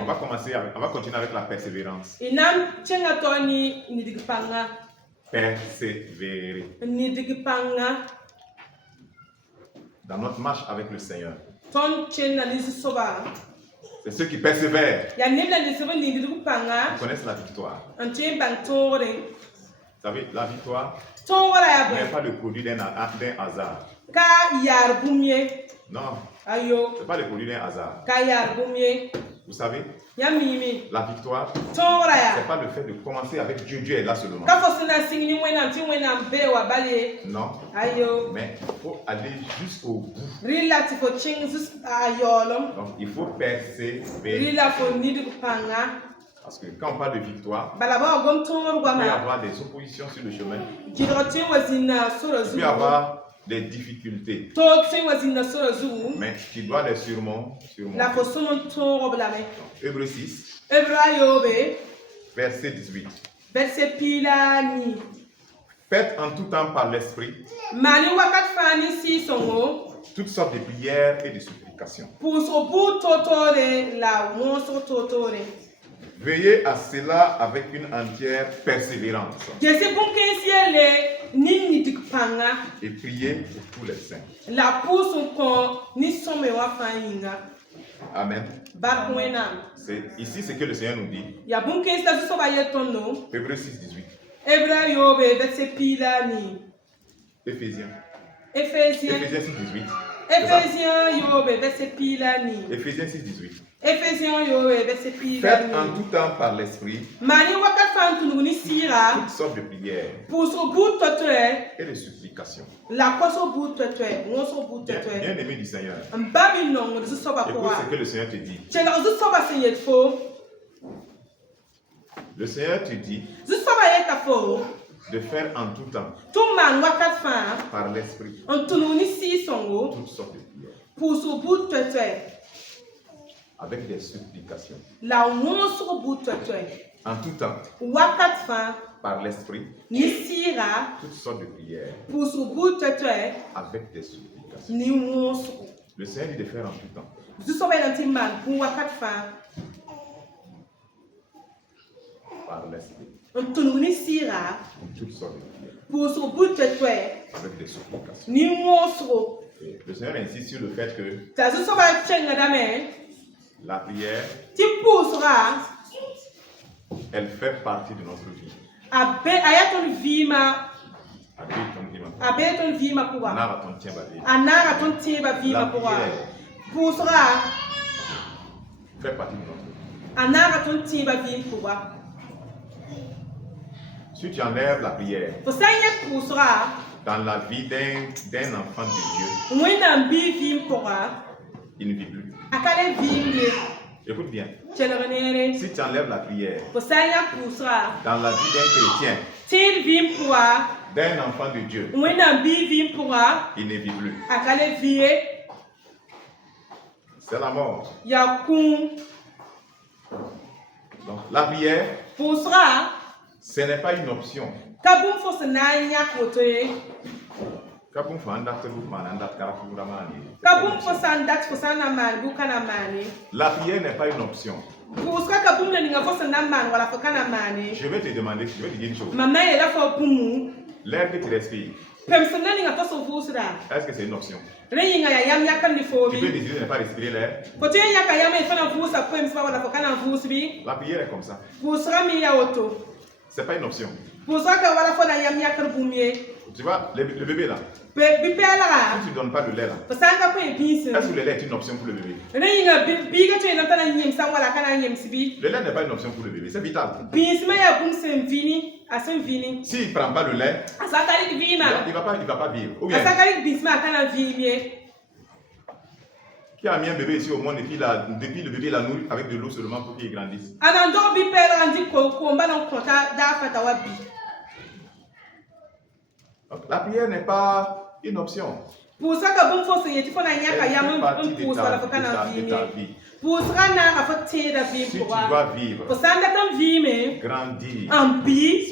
On va continuer avec la persévérance. Persévérer. Dans notre marche avec le Seigneur. C'est ceux qui persévèrent qui connaissent la victoire. Vous savez, la victoire n'est pas le produit d'un hasard. Non, ce n'est pas le produit d'un hasard. Vous savez, la victoire, ce n'est pas le fait de commencer avec Dieu. Dieu est là seulement. Non, mais il faut aller jusqu'au bout. Donc, il faut persévérer. Parce que quand on parle de victoire, il peut y avoir des oppositions sur le chemin. Il peut y avoir des difficultés. Mais tu dois les surmonter. Hébreux 6, verset 18. Faites en tout temps par l'esprit toutes sortes de prières et de supplications. Veillez à cela avec une entière persévérance. Et priez pour tous les saints. Amen. C'est ici ce que le Seigneur nous dit. Hébreux 6, 18. Éphésiens 6, 18. Éphésiens 6, 18. Faites en tout temps par l'esprit toutes sortes de prières et de supplications. Bien aimé du Seigneur, écoute ce que le Seigneur te dit. Le Seigneur te dit de faire en tout temps par l'esprit toutes sortes de prières avec des supplications. En tout temps par l'esprit toutes sortes de prières avec des supplications. Le Seigneur dit de faire en tout temps. Par l'esprit toutes sortes de prières avec des supplications. Et le Seigneur insiste sur le fait que la prière, elle fait partie de notre vie. La prière fait partie de notre vie. Si tu enlèves la prière dans la vie d'un enfant de Dieu, il ne vit plus. Écoute bien. Si tu enlèves la prière dans la vie d'un chrétien, d'un enfant de Dieu, il ne vit plus. C'est la mort. Donc la prière, ce n'est pas une option. La prière n'est pas une option. Je vais te demander, je vais te dire une chose. L'air que tu respires, est-ce que c'est une option? Tu peux décider de ne pas respirer l'air. La prière est comme ça. C'est pas une option. Tu vois, le bébé là, si tu ne donnes pas de lait là, est-ce que le lait est une option pour le bébé? Le lait n'est pas une option pour le bébé, c'est vital. S'il ne prend pas le lait, il ne va pas vivre. Ou bien, qui a mis un bébé ici au monde depuis le bébé la nourrit avec de l'eau seulement pour qu'il grandisse? La prière n'est pas une option. Elle fait partie de ta vie. Si tu dois vivre, grandir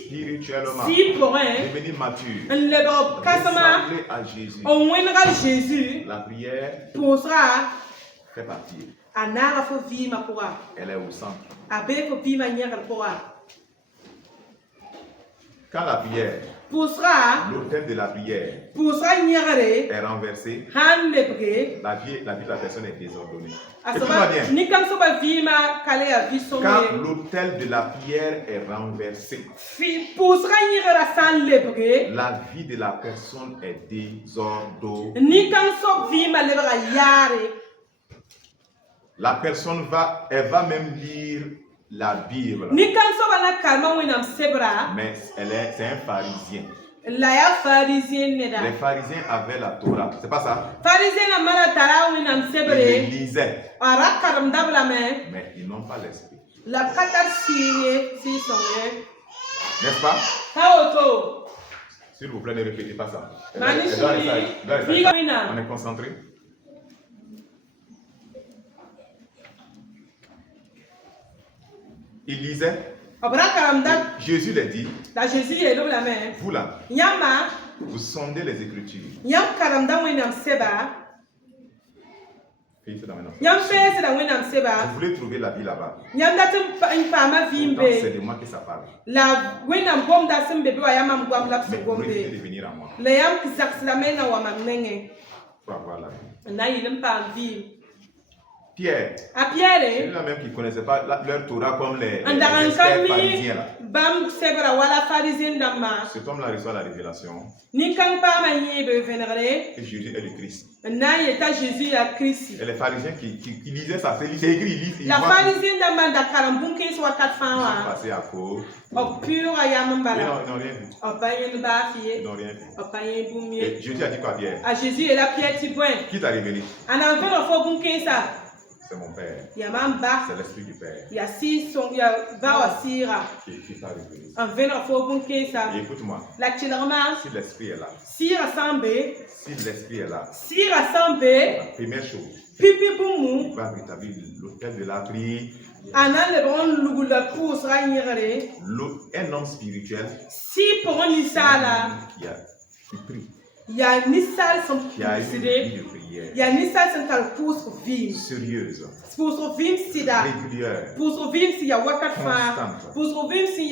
spirituellement, devenir mature, ressembler à Jésus, la prière fait partie Elle est au centre. Quand la prière, l'autel de la prière est renversé, la vie de la personne est désordonnée. Et tout va bien. Quand l'autel de la prière est renversé, la vie de la personne est désordonnée. La personne elle va même lire la Bible. Mais c'est un pharisien. Les pharisiens avaient la Torah, c'est pas ça? Ils lisaient. Mais ils n'ont pas l'esprit. N'est-ce pas? S'il vous plaît, ne répétez pas ça. On est concentré. Il lisait. Jésus l'a dit. Vous là, vous sondez les Écritures. Vous voulez trouver la vie là-bas. C'est de moi que ça parle. Mais vous risquez de venir à moi pour avoir la vie. Pierre, celui-là même qui ne connaissait pas leur Torah comme les experts pharisiens là. Cet homme-là reçoit la révélation que Jésus est le Christ. Et les pharisiens qui lisaient ça, c'est écrit, ils lisent. Ils sont passés à cause. Ils n'ont rien vu. Ils n'ont rien vu. Et Jésus a dit quoi, Pierre? Qui t'a révélé? C'est mon Père. C'est l'Esprit du Père. Qui t'a révélé. Et écoute-moi. Si l'Esprit est là. Si l'Esprit est là. La première chose. Il va rétablir l'autel de la prière. Un homme spirituel. Qui prie. Il y a une salle qui a une vie de prière. Il y a une salle sérieuse, régulière, constante, qui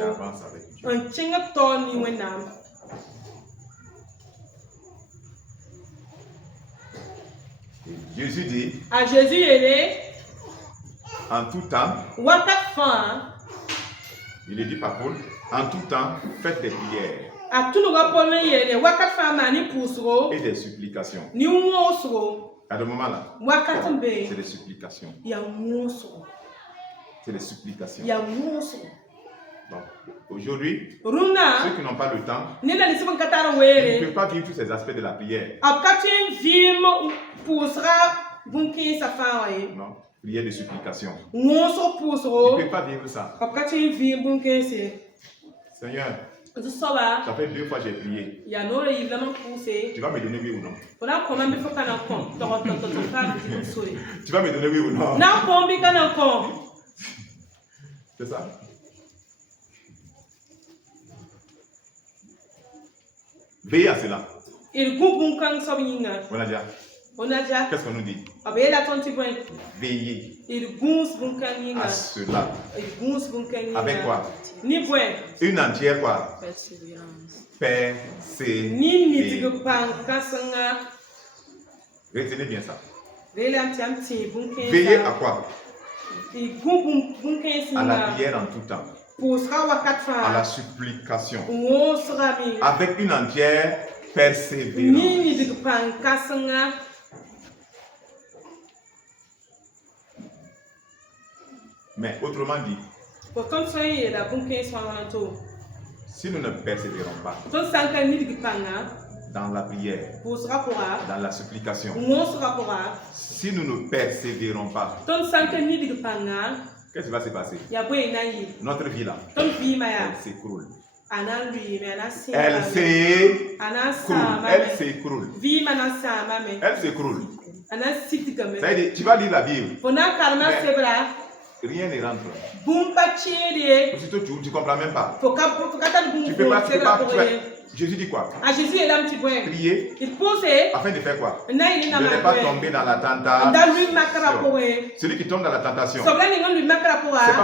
avance avec Dieu. Jésus dit, en tout temps, il est dit par Paul, en tout temps, faites des prières. Et des supplications. À ce moment-là, c'est des supplications. C'est des supplications. Donc, aujourd'hui, ceux qui n'ont pas le temps, ils ne peuvent pas vivre tous ces aspects de la prière. Non, prière de supplication. Ils ne peuvent pas vivre ça. Seigneur, ça fait 2 fois que j'ai prié. Tu vas me donner oui ou non? Tu vas me donner oui ou non? C'est ça. Veillez à cela. Qu'est-ce qu'on nous dit? Veillez à cela. Avec quoi? Une entière quoi? Persévérance. Retenez bien ça. Veillez à quoi? À la prière en tout temps. À la supplication. Avec une entière persévérance. Mais autrement dit, si nous ne persévérons pas dans la prière, dans la supplication, si nous ne persévérons pas, qu'est-ce qui va se passer? Notre vie là, elle s'écroule. Elle s'écroule. Elle s'écroule. Ça veut dire, tu vas lire la Bible. rien ne rentre. Aussitôt tu ne comprends même pas. Tu peux pas. Jésus dit quoi? Prier. Afin de faire quoi? De ne pas tomber dans la tentation. Celui qui tombe dans la tentation, c'est pas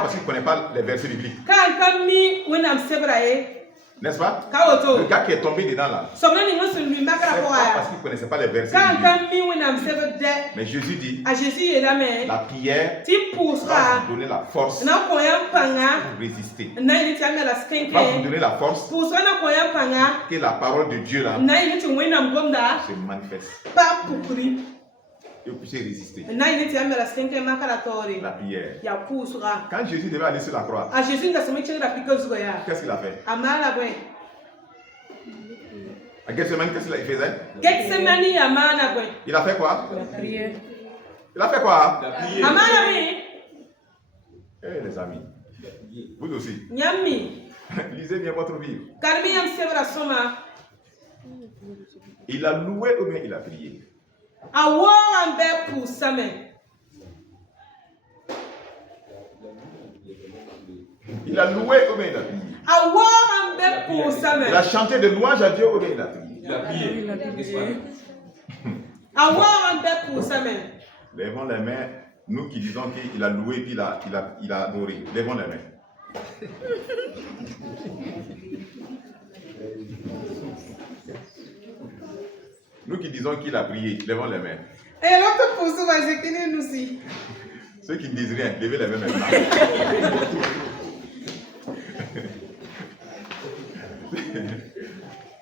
parce qu'il ne connaît pas les versets bibliques. N'est-ce pas? Le gars qui est tombé dedans là, c'est pas parce qu'il ne connaissait pas les versets bibliques. Mais Jésus dit, la prière va vous donner la force pour résister. Va vous donner la force que la parole de Dieu là se manifeste. Et vous puissiez résister. La prière. Quand Jésus devait aller sur la croix, qu'est-ce qu'il a fait? À Gethsemane, qu'est-ce qu'il faisait? Il a fait quoi? Il a fait quoi? Eh les amis, vous aussi. Lisez bien votre Bible. Il a loué ou bien il a prié? Il a loué ou bien il a prié? Il a chanté de louange à Dieu ou bien il a prié? Il a prié. Lèvons les mains, nous qui disons qu'il a loué puis il a adoré. Lèvons les mains. Nous qui disons qu'il a prié, lèvons les mains. Et l'autre pour ça, nous aussi. Ceux qui ne disent rien, levez les mains maintenant.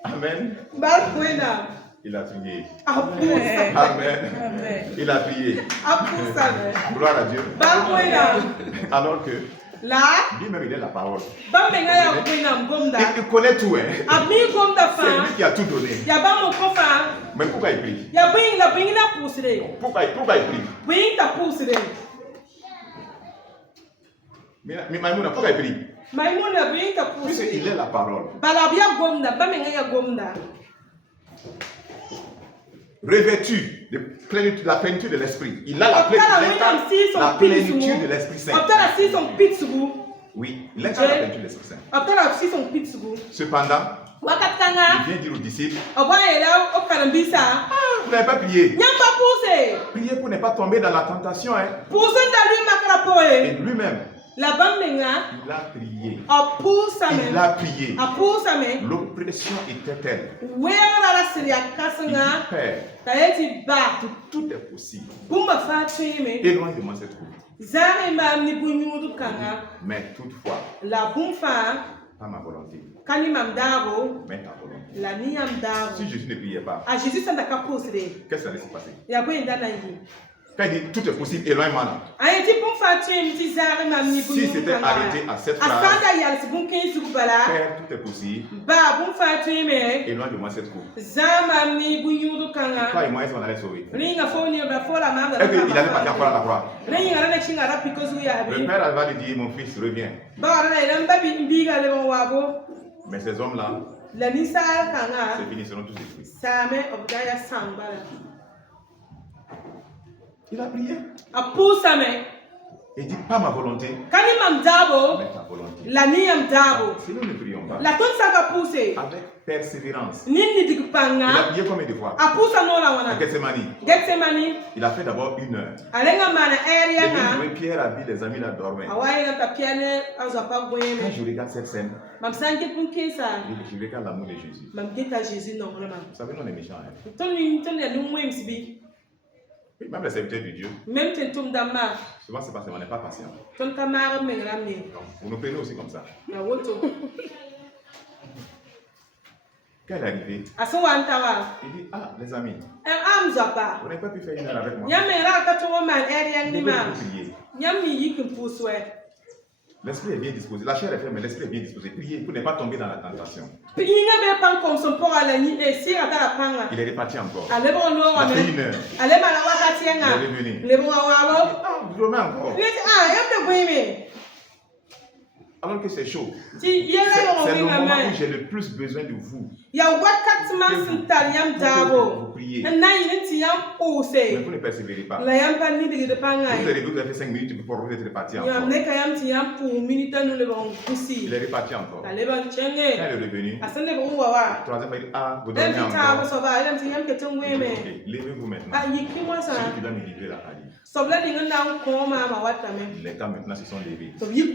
Amen. Il a prié. Amen. Il a prié. Gloire à Dieu. Alors que lui-même il est la parole. Il connaît tout. C'est lui qui a tout donné. Mais pourquoi il prie? Pourquoi il prie? Mais Maïmouna, pourquoi il prie? Puisqu'il est la parole. Revêtu de la plénitude de l'esprit. Il a la plénitude de l'Esprit Saint. Oui, il a la plénitude de l'Esprit Saint. Cependant, il vient dire aux disciples, vous n'avez pas prié. Priez pour ne pas tomber dans la tentation. Et lui-même, il a prié. Il a prié. L'oppression était telle. Père, tout est possible. Éloigne-moi cette coupe. Mais toutefois, pas ma volonté, mais ta volonté. Si Jésus ne priait pas, qu'est-ce qui allait se passer? Quand il dit tout est possible, éloigne-moi là. Si c'était arrêté à cette phrase, Père, tout est possible, éloigne-moi cette coupe. Toi et moi, est-ce qu'on allait sauver? Est-ce qu'il allait partir encore à la croix? Le Père va lui dire, mon fils, reviens. Mais ces hommes-là, c'est fini, seront tous détruits. Il a prié. Il dit pas ma volonté, mais ta volonté. Si nous ne prions pas avec persévérance, il a prié combien de fois? À Gethsemane, il a fait d'abord 1 heure. Et Pierre a dit les amis là dormaient. Quand je regarde cette scène, je regarde l'amour de Jésus. Vous savez, nous on est méchants. Même les serviteurs de Dieu, souvent c'est parce qu'on n'est pas patient. Donc, vous nous prenez aussi comme ça. Quand il est arrivé, il dit, ah les amis, vous n'avez pas pu faire 1 heure avec moi. L'esprit est bien disposé. La chair est faible, mais l'esprit est bien disposé. Priez pour ne pas tomber dans la tentation. Il est reparti encore. Il a fait 1 heure. Il est revenu. Ah, vous dormez encore. alors que c'est chaud. C'est le moment où j'ai le plus besoin de vous. Vous priez. Mais vous ne persévérez pas. Vous avez fait 5 minutes pour vous être reparti encore. Il est reparti encore. Quand il est revenu, troisième, il dit, ah, vous dormez encore. Ok, levez-vous maintenant. Celui qui doit me livrer là, a dit. Les temps maintenant se sont levés. Puis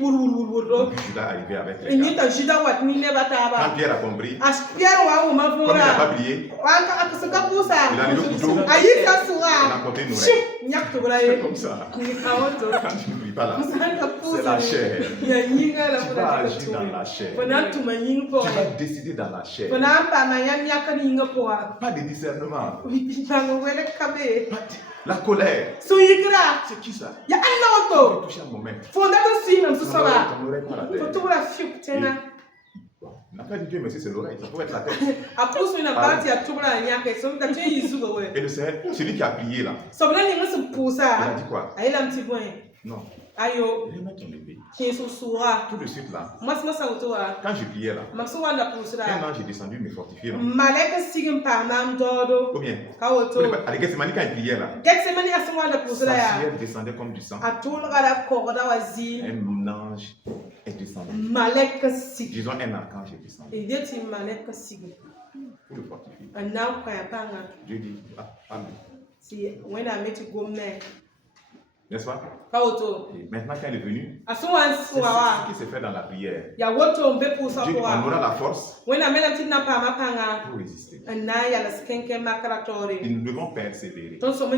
Judas est arrivé avec les gars. Quand Pierre a compris, comme il n'a pas prié, il a levé le couteau, il a compté une oreille. C'est comme ça. Quand tu ne pries pas là, c'est la chair. Tu vas agir dans la chair. Tu vas décider dans la chair. Pas de discernement. La colère. C'est qui ça? Il faut toucher un moment. Il n'a pas dit Dieu merci, c'est l'oreille, ça peut être la tête. Et le Seigneur, celui qui a prié là, il a dit quoi? Non. Remets ton épée. Tout de suite là, quand je priais là, un ange est descendu me fortifier. Ou bien, à Gethsemane quand il priait là, sa chair descendait comme du sang. Un ange est descendu. Disons un archange est descendu. Pour le fortifier. Dieu dit, amen. N'est-ce pas? Et maintenant quand il est venu, c'est ce qui s'est fait dans la prière. Dieu dit, on aura la force pour résister. Et nous devons persévérer. Sans la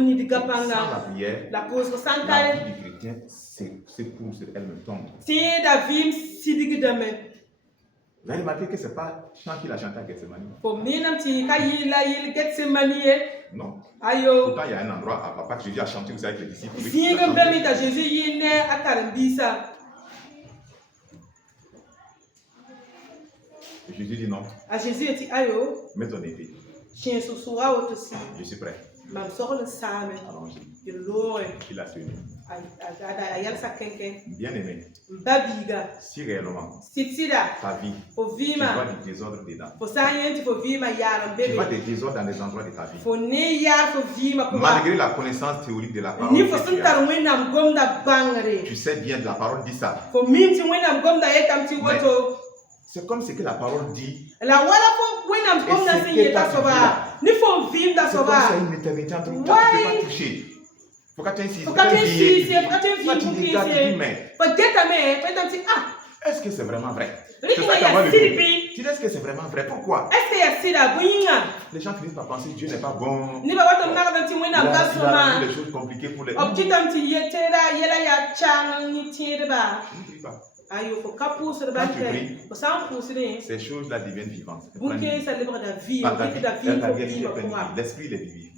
prière, la vie du chrétien s'épouse, elle me tombe. Vous avez remarqué que ce n'est pas chant qu'il a chanté à Gethsemane. Non. Pourtant, il y a un endroit à papa que Jésus a chanté aussi avec les disciples. Et Jésus dit non. Mets ton épée. Je suis prêt. Allons-y. Il a tenu. Bien aimé, si réellement ta vie, tu vois du désordre dedans, tu vois des désordres dans les endroits de ta vie, malgré la connaissance théorique de la parole, tu sais bien de la parole dit ça. C'est comme ce que la parole dit. Et c'est que ta vie là. C'est comme ça une éternité entre toi, tu ne peux pas toucher. Faut que tu insistes. Est-ce que c'est vraiment vrai? C'est ça qu'avant le dire. Tu dis est-ce que c'est vraiment vrai? Pourquoi? Les gens finissent par penser que Dieu n'est pas bon. Il a des choses compliquées pour les gens. Je ne prie pas. Quand tu pries, ces choses-là deviennent vivantes. L'esprit est vivant.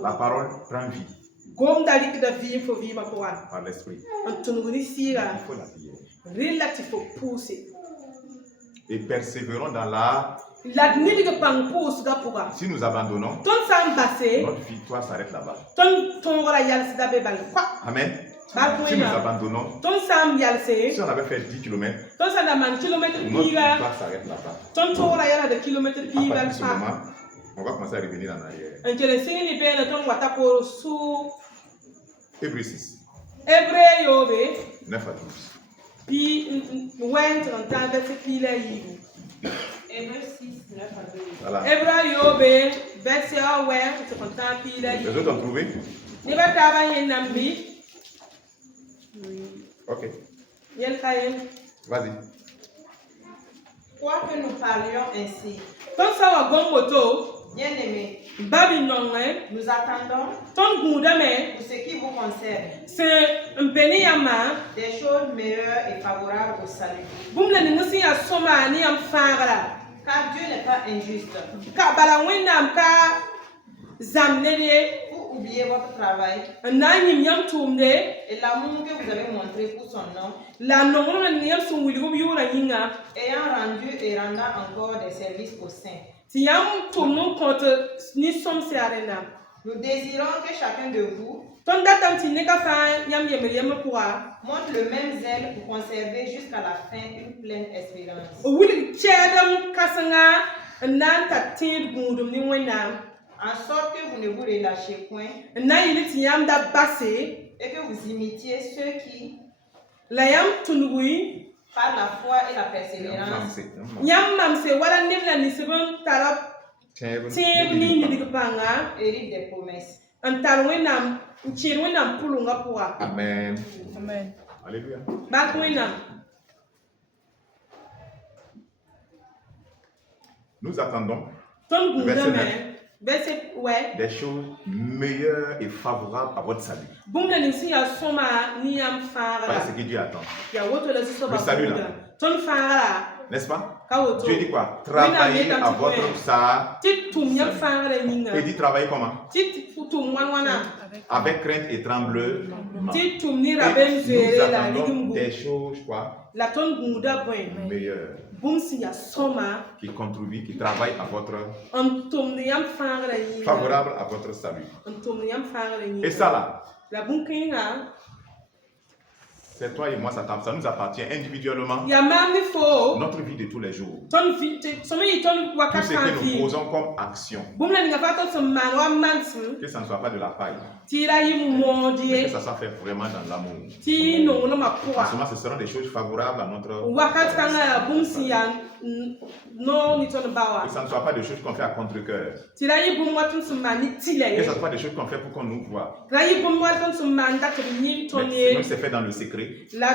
La parole prend vie. Par l'esprit. Il faut la prière. Et persévérons dans la... Si nous abandonnons, notre victoire s'arrête là-bas. Amen. Si nous abandonnons, si on avait fait 10 km, notre victoire s'arrête là-bas. À partir de ce moment, on va commencer à revenir en arrière. Hébreux 6. 9 à 12. Voilà. Les autres ont trouvé? Ok. Vas-y. Quoi que nous parlions ainsi, bien-aimés, nous attendons pour ce qui vous concerne des choses meilleures et favorables au salut. Car Dieu n'est pas injuste. Vous oubliez votre travail et l'amour que vous avez montré pour son nom, ayant rendu et rendant encore des services aux saints. Nous désirons que chacun de vous montre le même zèle pour conserver jusqu'à la fin une pleine espérance. En sorte que vous ne vous relâchez point et que vous imitiez ceux qui, par la foi et la persévérance, héritent des promesses. Amen. Amen. Alléluia. Nous attendons verset 9, des choses meilleures et favorables à votre salut. Voilà ce que Dieu attend. Le salut là. N'est-ce pas? Dieu dit quoi? Travaillez à votre salut. Et dit travailler comment? Avec crainte et tremblement. Et nous attendons des choses quoi? Meilleures. Qui contribuent, qui travaillent à votre favorable à votre salut. Et ça là, c'est toi et moi, ça nous appartient individuellement. Notre vie de tous les jours. Tout ce que nous posons comme action. Que ça ne soit pas de la paille. Mais que ça soit fait vraiment dans l'amour. En ce moment, ce seront des choses favorables à notre que ça ne soit pas des choses qu'on fait à contre-cœur. Que ça soit des choses qu'on fait pour qu'on nous voit. Mais c'est fait dans le secret. Dieu est le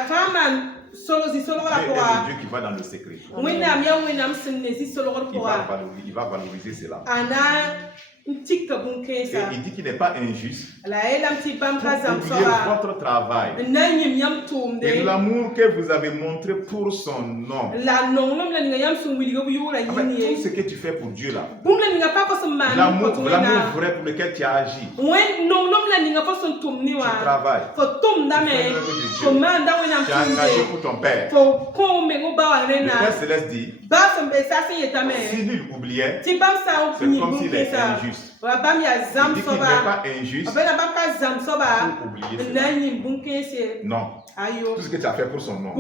Dieu qui va dans le secret. Il va valoriser cela. Et il dit qu'il n'est pas injuste pour oublier votre travail et l'amour que vous avez montré pour son nom. Tout ce que tu fais pour Dieu là, l'amour vrai pour lequel tu as agi, tu travailles, tu es engagé pour ton Père. Le Père Céleste dit, s'il oubliait, c'est comme s'il est injuste. Il dit qu'il n'est pas injuste pour oublier cela. Non. Tout ce que tu as fait pour son nom. En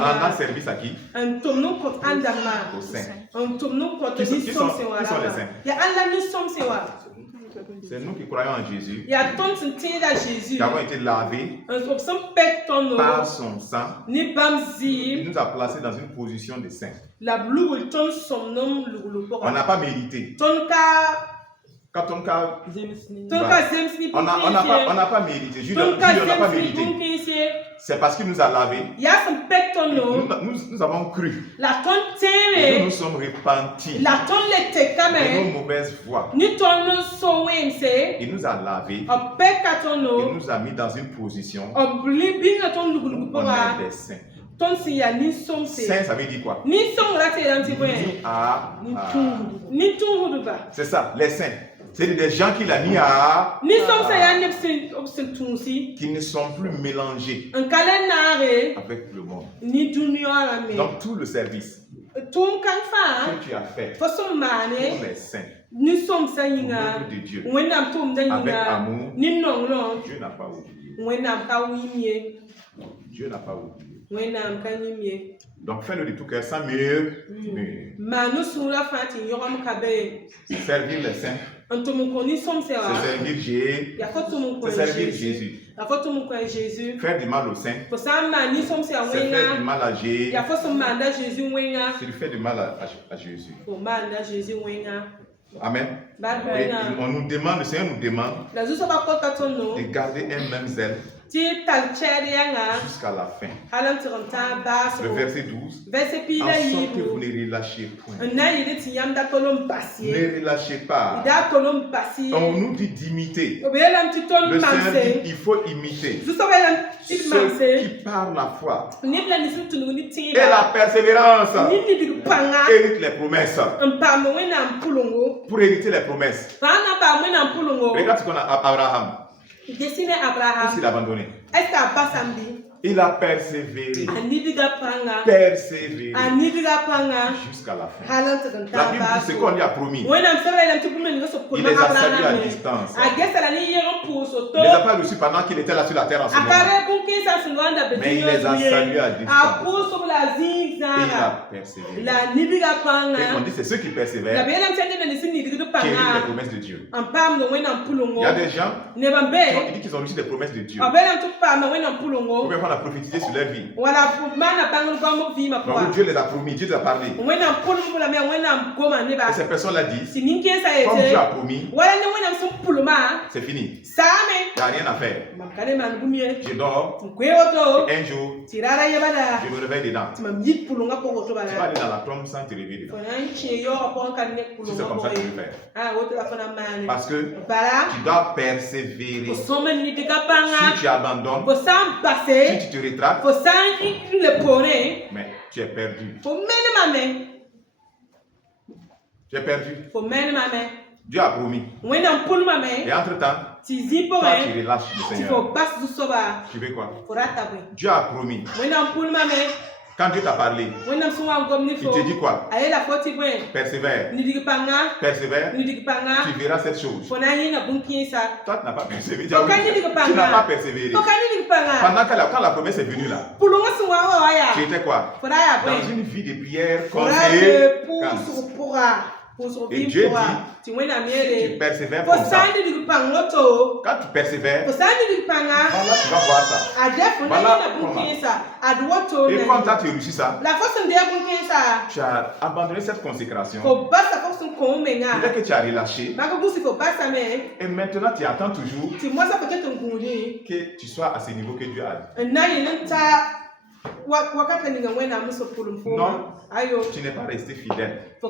rendant service à qui? Aux saints. Qui sont les saints? C'est nous qui croyons en Jésus, qui avons été lavés par son sang. Il nous a placés dans une position de saints. On n'a pas mérité. Quand on n'a pas mérité. Dieu n'a pas mérité. C'est parce qu'il nous a lavés. Nous avons cru. Et nous nous sommes repentis de nos mauvaises voies. Il nous a lavés. Il nous a mis dans une position où on est des saints. Saint, ça veut dire quoi? C'est ça, les saints. C'est des gens qui l'ont mis à qui ne sont plus mélangés avec le monde. Donc tout le service que tu as fait pour les saints, pour l'œuvre de Dieu, avec amour, Dieu n'a pas oublié. Dieu n'a pas oublié. Donc fais-le de tout cœur, sans mur. Servir les saints. C'est servir Jésus. C'est servir Jésus. Faire du mal aux saints. C'est faire du mal à Jésus. C'est lui faire du mal à Jésus. Amen. Et on nous demande, le Seigneur nous demande de garder un même zèle jusqu'à la fin. Le verset 12. En sorte que vous ne relâchez point. Ne relâchez pas. On nous dit d'imiter. Le Seigneur dit il faut imiter ceux qui par la foi et la persévérance héritent les promesses. Pour hériter les promesses. Regarde ce qu'on a Abraham. Qu'est-ce qu'il a abandonné? Il a persévéré. Persévéré. Jusqu'à la fin. La Bible dit ce qu'on lui a promis. Il les a salués à distance. Il ne les a pas reçus pendant qu'il était là sur la terre en ce moment. Mais il les a salués à distance. Et il a persévéré. Et on dit c'est ceux qui persévèrent qui héritent les promesses de Dieu. Il y a des gens qui ont dit qu'ils ont reçu des promesses de Dieu. Combien on a prophétisé sur leur vie. Donc Dieu les a promis, Dieu les a parlé. Et ces personnes-là disent, comme Dieu a promis, c'est fini. Il n'y a rien à faire. Je dors, et un jour, je me réveille dedans. Tu vas aller dans la tombe sans te réveiller dedans. Si c'est comme ça que tu veux faire. Parce que tu dois persévérer. Si tu abandonnes, si tu te rétractes, mais tu es perdu. Tu es perdu. Dieu a promis. Et entre-temps, toi tu relâches le Seigneur. Tu veux quoi? Dieu a promis. Quand Dieu t'a parlé, il te dit quoi? Persévère. Persévère. Tu verras cette chose. Toi, tu n'as pas persévéré. Tu n'as pas persévéré. Pendant que quand la promesse est venue là, tu étais quoi? Dans une vie de prière conséquente. Et Dieu dit, tu persévères comme ça. Quand tu persévères, voilà, tu vas voir ça. Voilà comment. Et quand tu as réussi ça, tu as abandonné cette consécration. Peut-être que tu as relâché. Et maintenant, tu attends toujours que tu sois à ce niveau que Dieu a dit. Non, tu n'es pas resté fidèle. Tu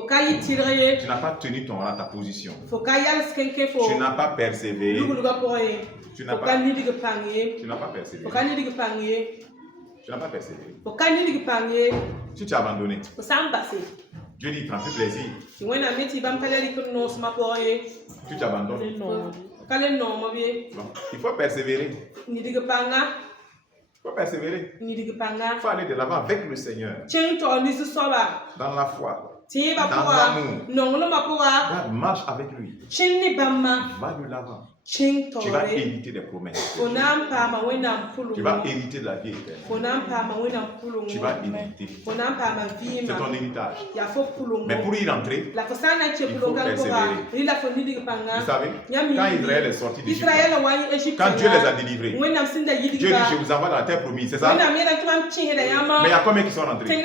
n'as pas tenu ton rang, ta position. Tu n'as pas persévéré. Tu n'as pas persévéré. Tu n'as pas persévéré. Si tu as abandonné, Dieu dit, prends plus plaisir. Si tu abandonnes, il faut persévérer. Il faut persévérer. Il faut aller de l'avant avec le Seigneur. Dans la foi. Dans l'amour. Marche avec lui. Va de l'avant. Tu vas hériter des promesses. Tu vas hériter de la vie éternelle. Tu vas hériter. C'est ton héritage. Mais pour y rentrer, il faut persévérer. Vous savez, quand Israël est sorti d'Égypte, quand Dieu les a délivrés, Dieu dit, je vous envoie dans la terre promise, c'est ça? Mais il y a combien qui sont rentrés?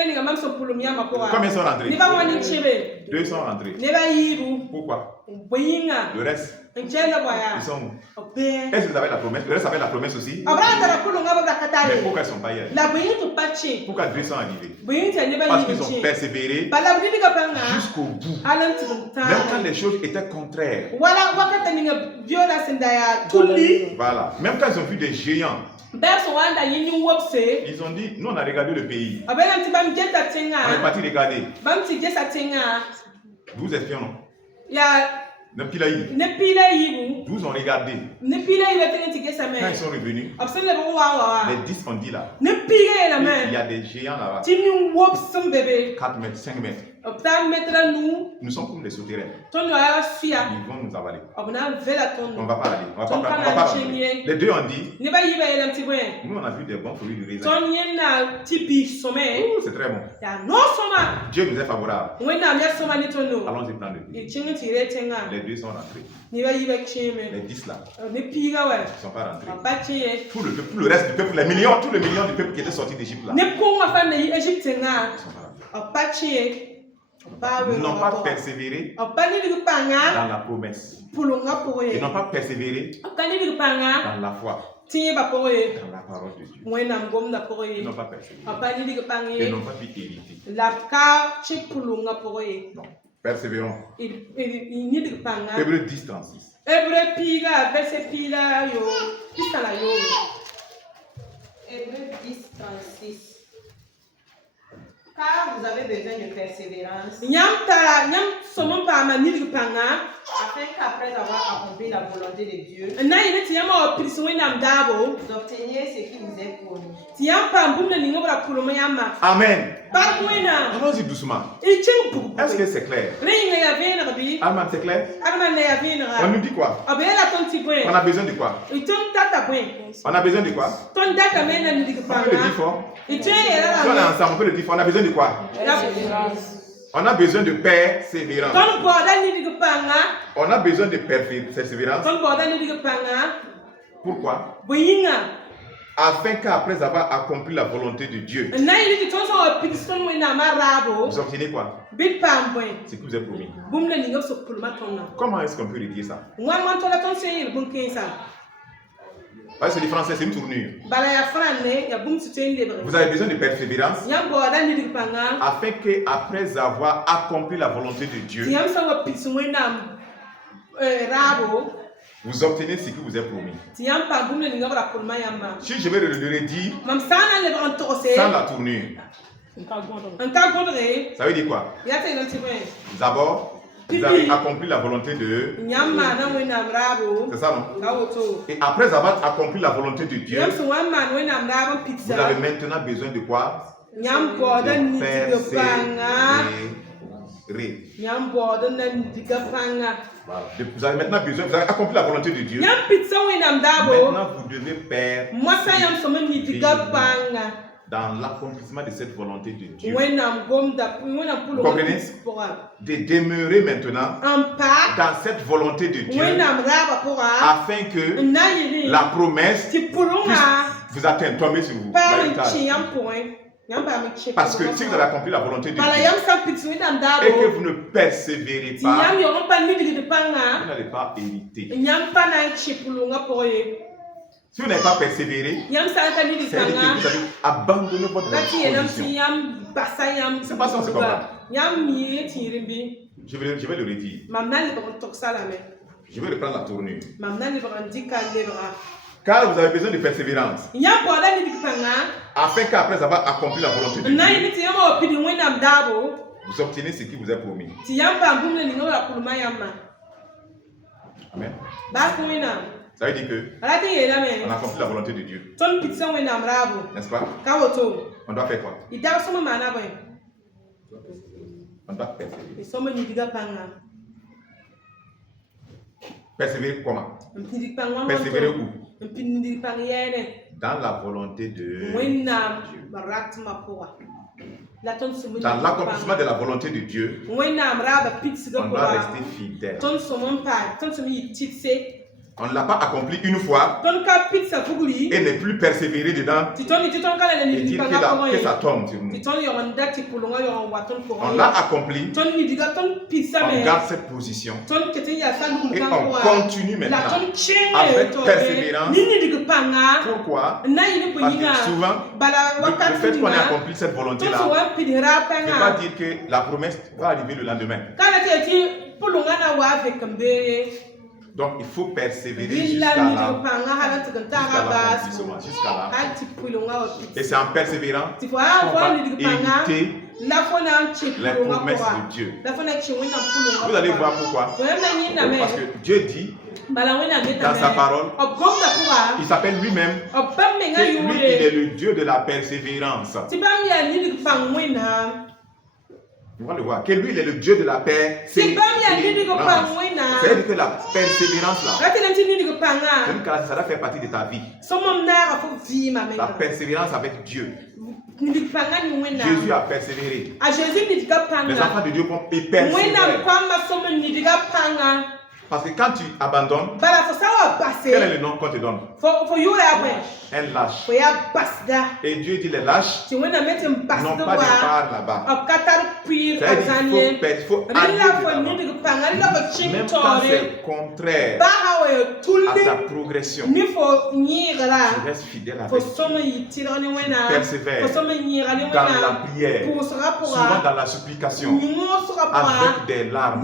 Combien sont rentrés? 2 sont rentrés. Pourquoi? Le reste, ils sont où? Est-ce que vous avez la promesse? Le reste avait la promesse aussi. Mais pourquoi ils ne sont pas hier? Pourquoi 2 sont arrivés? Parce qu'ils ont persévéré jusqu'au bout. Même quand les choses étaient contraires. Voilà. Même quand ils ont vu des géants, ils ont dit, nous on a regardé le pays. On est parti regarder. 12 espions, non? 12 ont regardé. Quand ils sont revenus, les 10 ont dit là, il y a des géants là-bas. 4 mètres, 5 mètres. Nous sommes comme des souterrains. Ils vont nous avaler. On ne va pas aller. On va pas aller. Les 2 ont dit, nous on a vu des bons fruits du raisin. C'est très bon. Dieu nous est favorable. Allons-y prendre le pied. Les 2 sont rentrés. Les 10 là, ils ne sont pas rentrés. Tout le reste du peuple, tous les millions du peuple qui étaient sortis d'Égypte là, ils sont pas rentrés. Ils n'ont pas persévéré dans la promesse. Ils n'ont pas persévéré dans la foi, dans la parole de Dieu. Ils n'ont pas persévéré. Ils n'ont pas pu hériter. Non. Persévérons. Hébreux 10, 36. Hébreux 10, 36. Car vous avez besoin de persévérance afin afin qu'après avoir accompli la volonté de Dieu, vous obteniez ce qui vous est promis. Amen. Allons-y doucement. Est-ce que c'est clair? Amen, c'est clair? On nous dit quoi? On a besoin de quoi? On a besoin de quoi? On peut le dire fort. Si on est ensemble, on peut le dire fort. On a besoin de quoi? On a besoin de persévérance. On a besoin de persévérance. Pourquoi? Afin qu'après avoir accompli la volonté de Dieu, vous obtenez quoi? Ce que vous avez promis. Comment est-ce qu'on peut dire ça? C'est du français, c'est une tournure. Vous avez besoin de persévérance afin qu'après avoir accompli la volonté de Dieu, vous obtenez ce que vous avez promis. Si je vais le redire sans la tournure, ça veut dire quoi? D'abord, vous avez accompli la volonté de Dieu. C'est ça, non? Et après avoir accompli la volonté de Dieu, vous avez maintenant besoin de quoi? De persévérer. Vous avez maintenant besoin, vous avez accompli la volonté de Dieu. Maintenant, vous devez persévérer dans l'accomplissement de cette volonté de Dieu. Vous comprenez? De demeurer maintenant dans cette volonté de Dieu afin que la promesse puisse vous atteindre, tomber sur vous. Parce que si vous avez accompli la volonté de Dieu et que vous ne persévérez pas, vous n'allez pas hériter. Si vous n'avez pas persévéré, c'est-à-dire que vous avez abandonné votre position. C'est pas ça, c'est comme ça. Je vais le redire. Je vais reprendre la tournure. Car vous avez besoin de persévérance. Afin qu'après avoir accompli la volonté de Dieu, vous obtenez ce qui vous est promis. Amen. Ça veut dire que on a accompli la volonté de Dieu. N'est-ce pas? On doit faire quoi? On doit persévérer. Persévérer comment? Persévérer où? Dans la volonté de Dieu. Dans l'accomplissement de la volonté de Dieu, on doit rester fidèle. On ne l'a pas accompli une fois et ne plus persévérer dedans et dire que ça tombe sur nous. On l'a accompli, on garde cette position et on continue maintenant avec persévérance. Pourquoi? Parce que souvent, le fait qu'on ait accompli cette volonté-là ne veut pas dire que la promesse va arriver le lendemain. Donc il faut persévérer jusqu'à l'accomplissement. Et c'est en persévérant qu'on va éviter les promesses de Dieu. Vous allez voir pourquoi. Parce que Dieu dit dans sa parole, il s'appelle lui-même que lui, il est le Dieu de la persévérance. Vous allez le voir, que lui, il est le Dieu de la persévérance. C'est-à-dire que la persévérance là, ça doit faire partie de ta vie. La persévérance avec Dieu. Jésus a persévéré. Les enfants de Dieu ils persévèrent. Parce que quand tu abandonnes, quel est le nom qu'on te donne? Un lâche. Et Dieu dit les lâches n'ont pas de part là-bas. Il faut aller même quand c'est contraire à ta progression. Tu restes fidèle avec Dieu. Tu persévères dans la prière, souvent dans la supplication, avec des larmes.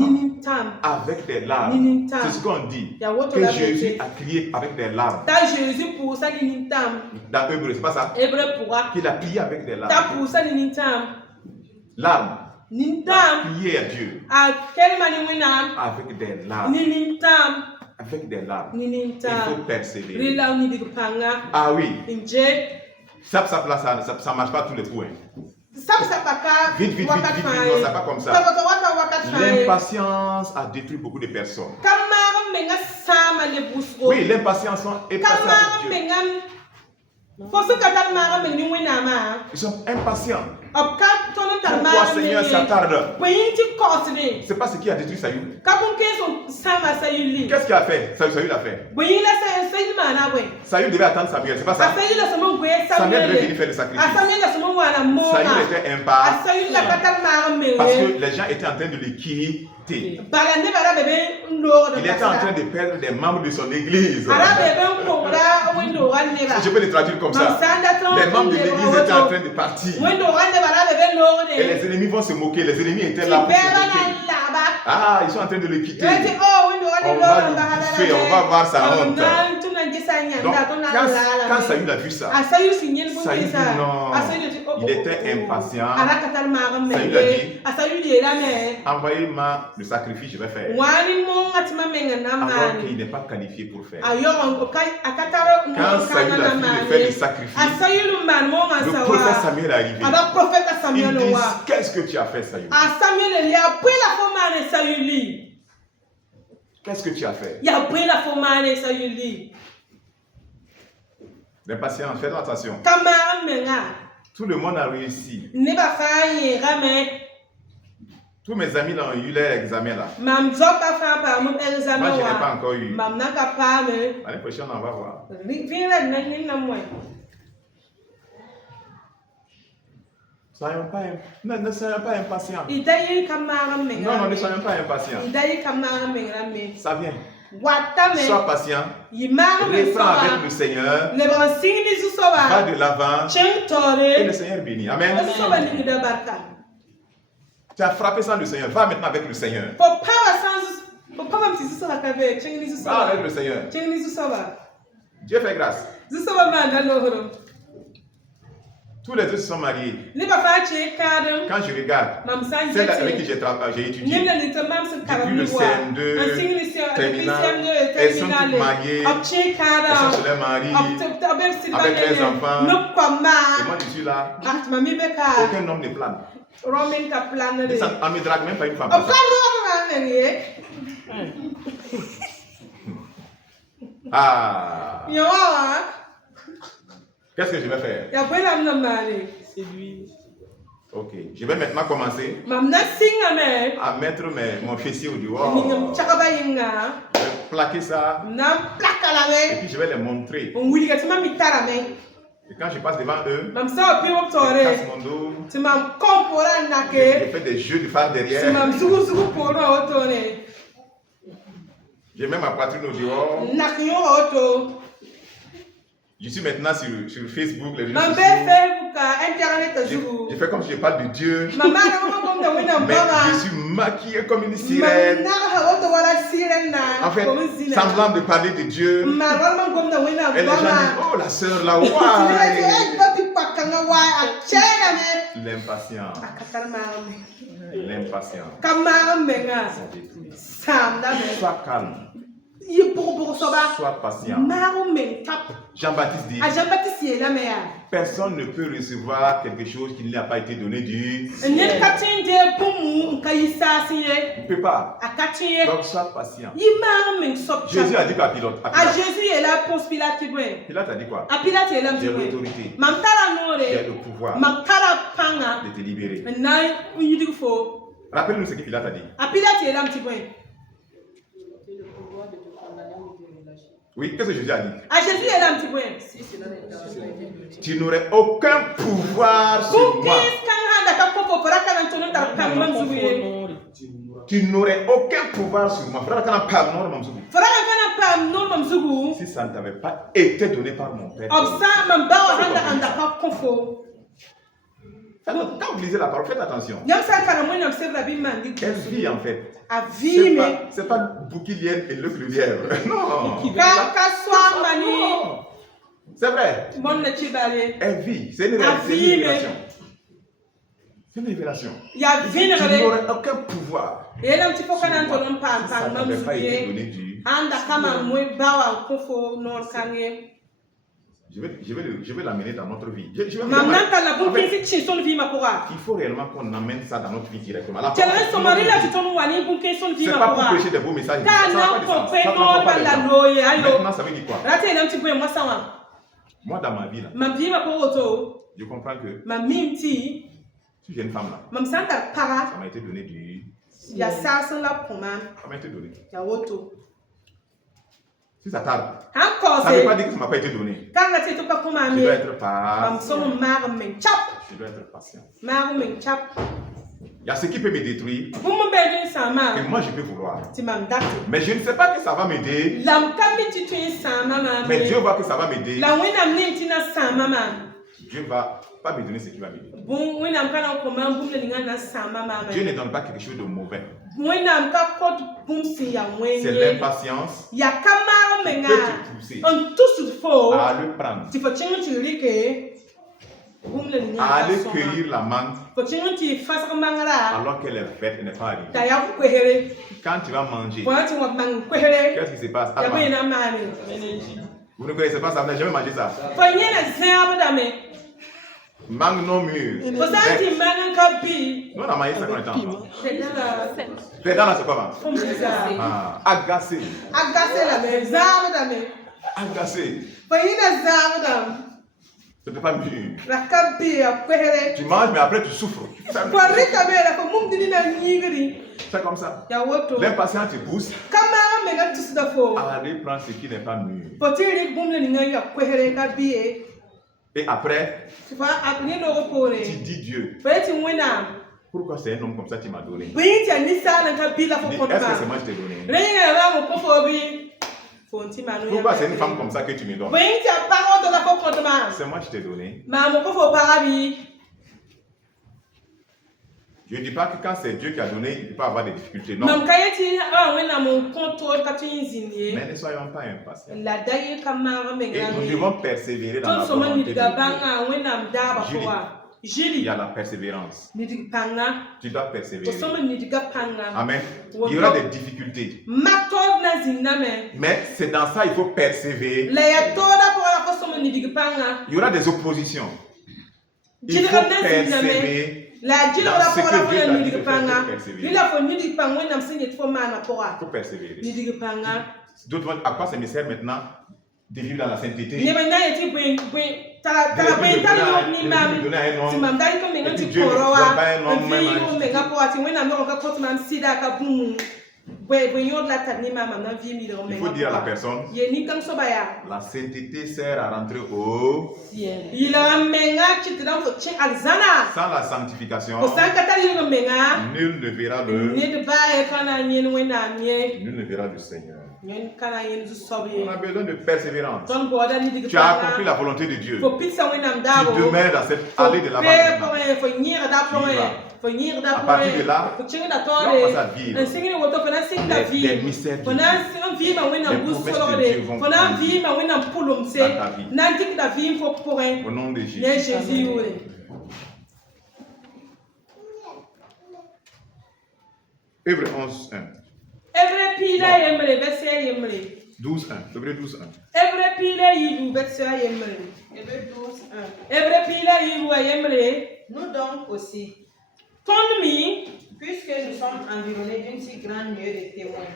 Avec des larmes. C'est ce qu'on dit. Que Jésus a crié avec des larmes. Dans Hébreu, c'est pas ça? Qu'il a crié avec des larmes. Larmes. Prier à Dieu. Avec des larmes. Avec des larmes. Il faut persévérer. Ah oui. Ça ne marche pas tous les coups. Vite, non, c'est pas comme ça. L'impatience a détruit beaucoup de personnes. Oui, l'impatience est passée avec Dieu. Ils sont impatients. Pourquoi Seigneur s'attarde? C'est pas ce qui a détruit Saül. Qu'est-ce qu'il a fait? Saül a fait. Saül devait attendre Samuel, c'est pas ça? Samuel devait venir faire le sacrifice. Saül était impatient parce que les gens étaient en train de le quitter. Il était en train de perdre des membres de son église. Je peux les traduire comme ça. Les membres de l'église étaient en train de partir. Et les ennemis vont se moquer. Les ennemis étaient là pour se moquer. Ah, ils sont en train de le quitter. On va le bouffer, on va voir sa honte. Donc, quand Saül a vu ça, Saül dit non. Il était impatient. Saül a dit, envoyez-moi le sacrifice, je vais faire. Alors qu'il n'est pas qualifié pour faire. Quand Saül a fini de faire le sacrifice, le prophète Samuel est arrivé. Il dit, qu'est-ce que tu as fait, Saül? Qu'est-ce que tu as fait? L'impatience, faites attention. Tout le monde a réussi. Tous mes amis ont eu leur examen là. Moi, je n'ai pas encore eu. L'année prochaine, on va voir. Ne soyons pas impatients. Non, ne soyons pas impatients. Ça vient. Sois patient. Reprends avec le Seigneur. Va de l'avant. Et le Seigneur bénit. Amen. Tu as frappé sans le Seigneur. Va maintenant avec le Seigneur. Va avec le Seigneur. Dieu fait grâce. Tous les deux se sont mariés. Quand je regarde, celle avec qui j'ai étudié, depuis le CM2, terminal, elles sont toutes mariées, elles sont chez leur mari, avec les enfants. Et moi je suis là, aucun homme ne plane. On ne me drague même pas une femme. Ah! Qu'est-ce que je vais faire? Ok, je vais maintenant commencer à mettre mon fessier au dehors. Je vais plaquer ça. Et puis je vais les montrer. Et quand je passe devant eux, je casse mon dos. Je fais des jeux de phare derrière. Je mets ma poitrine au dehors. Je suis maintenant sur Facebook, les réseaux sociaux. Je fais comme si je parle de Dieu. Mais je suis maquillée comme une sirène. En fait, semblant de parler de Dieu. Et les gens disent, oh la sœur là, l'impatience. L'impatience. Sois calme. Sois patient. Jean-Baptiste dit, personne ne peut recevoir quelque chose qui ne lui a pas été donné du ciel. Il ne peut pas. Donc sois patient. Jésus a dit quoi à Pilate? Pilate a dit quoi? J'ai l'autorité. J'ai le pouvoir de te libérer. Rappelle-nous ce que Pilate a dit. Oui, qu'est-ce que Jésus a dit? Tu n'aurais aucun pouvoir sur moi. Tu n'aurais aucun pouvoir sur moi. Si ça ne t'avait pas été donné par mon Père. Quand vous lisez la parole, faites attention. Elle vit en fait. C'est pas bouquilienne et le lièvre. Non. C'est vrai. Elle vit. C'est une relation. C'est une révélation. Il y a Tu n'aurais aucun pouvoir. Et là, tu peux Ça n'avait pas été donné du. Je vais l'amener dans notre vie. Il faut réellement qu'on amène ça dans notre vie directement. C'est pas pour prêcher des beaux messages. Maintenant, ça veut dire quoi? Moi, dans ma vie, là, je comprends que si j'ai une femme là, ça m'a été donné du. Ça m'a été donné. Si ça tarde, ça ne veut pas dire que ça ne m'a pas été donné. Je dois être patient. Je dois être patient. Il y a ce qui peut me détruire, que moi je peux vouloir. Mais je ne sais pas que ça va m'aider. Mais Dieu voit que ça va m'aider. Dieu ne va pas me donner ce qui va m'aider. Dieu ne donne pas quelque chose de mauvais. C'est l'impatience qui peut te pousser à le prendre, à aller cueillir la mangue alors qu'elle est faite et n'est pas arrivée. Quand tu vas manger, qu'est-ce qui se passe? Vous ne connaissez pas ça, vous n'avez jamais mangé ça. Mangue non mûre. Nous on a mangé ça quand on était enfant. C'est dans la seconde. Agacé. Agacé. Ce n'est pas mûr. Tu manges mais après tu souffres. C'est comme ça. L'impatience te pousse à aller prendre ce qui n'est pas mûr. Et après, tu dis Dieu, pourquoi c'est un homme comme ça qui m'a donné? Est-ce que c'est moi qui t'ai donné? Pourquoi c'est une femme comme ça que tu me donnes? C'est moi qui t'ai donné. Je ne dis pas que quand c'est Dieu qui a donné, il ne peut pas avoir des difficultés. Non. Mais ne soyons pas impatients. Et nous devons persévérer dans la volonté de Dieu. Il y a la persévérance. Tu dois persévérer. Amen. Il y aura des difficultés. Mais c'est dans ça qu'il faut persévérer. Il y aura des oppositions. Il faut persévérer. Dans ce que Dieu t'a dit de faire, il faut persévérer. D'autres vont, à quoi ça me sert maintenant de vivre dans la sainteté? De donner à un homme, et puis Dieu ne doit pas un homme même. Il faut dire à la personne, la sainteté sert à rentrer au ciel. Sans la sanctification, nul ne verra le Seigneur. On a besoin de persévérance. Tu as accompli la volonté de Dieu. Tu demeures dans cette allée de l'avant. À partir de là, tu vas passer à vivre des mystères de Dieu. Les promesses de Dieu vont dans ta vie. Au nom de Jésus. Hébreux 11:1. 12:1. Hébreux 12:1. Nous donc aussi, puisque nous sommes environnés d'une si grande nuée de témoins.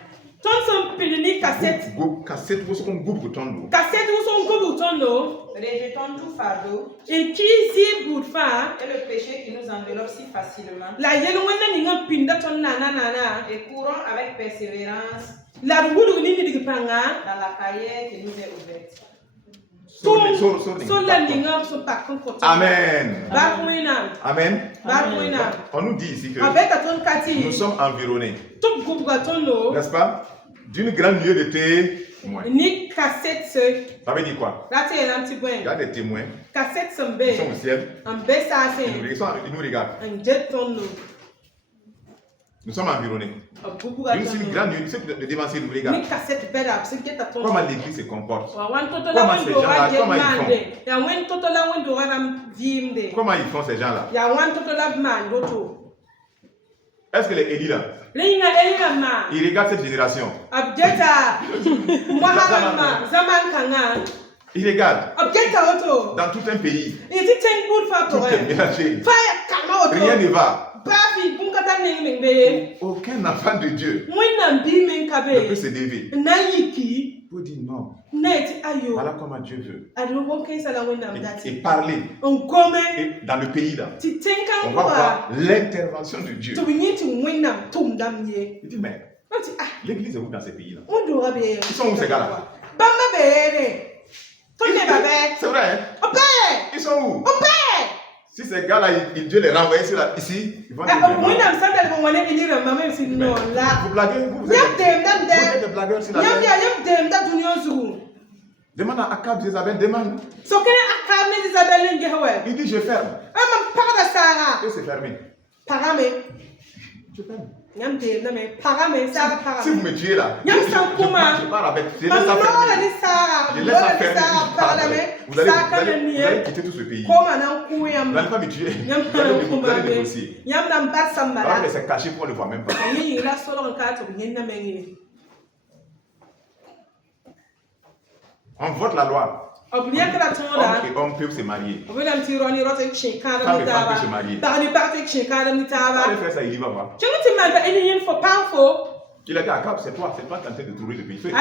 Rejetons tout fardeau et le péché qui nous enveloppe si facilement et courons avec persévérance dans la carrière qui nous est ouverte. Amen. Amen. On nous dit ici que nous sommes environnés, n'est-ce pas, d'une grande nuée de témoins. Ça veut dire quoi? Il y a des témoins qui sont au ciel. Ils nous regardent. Nous sommes environnés. Une si grande nuit, c'est le dévancier nous regarde. Comment l'église se comporte? Comment ces gens-là, comment ils font ces gens-là? Est-ce que les Élie là, ils regardent cette génération? Ils regardent dans tout un pays. Tout est mélangé. Rien ne va. Aucun enfant de Dieu ne peut se lever pour dire non. Voilà comment Dieu veut. Et parler. Et dans le pays là, on va voir l'intervention de Dieu. Il dit, mais l'église est où dans ces pays-là? Ils sont où ces gars-là? C'est vrai, hein? Ils sont où? Si ces gars-là, Dieu les renvoie ici, ils vont dire vous blaguez, vous êtes des blagueurs sur la terre. Demande à Akab, Jézabel, demande. Il dit je ferme. Et c'est fermé. Je ferme. Si vous me tuez là, je pars avec. Je laisse ça fermer. Vous allez quitter tout ce pays. Vous n'allez pas me tuer. Vous allez négocier. Alors que c'est caché pour ne le voir même pas. On vote la loi. Homme et homme peuvent se marier. Femme et femme peuvent se marier. Allez faire ça, il va voir. Il a dit à Akab, c'est toi qui es en train de trouver le pays. C'est toi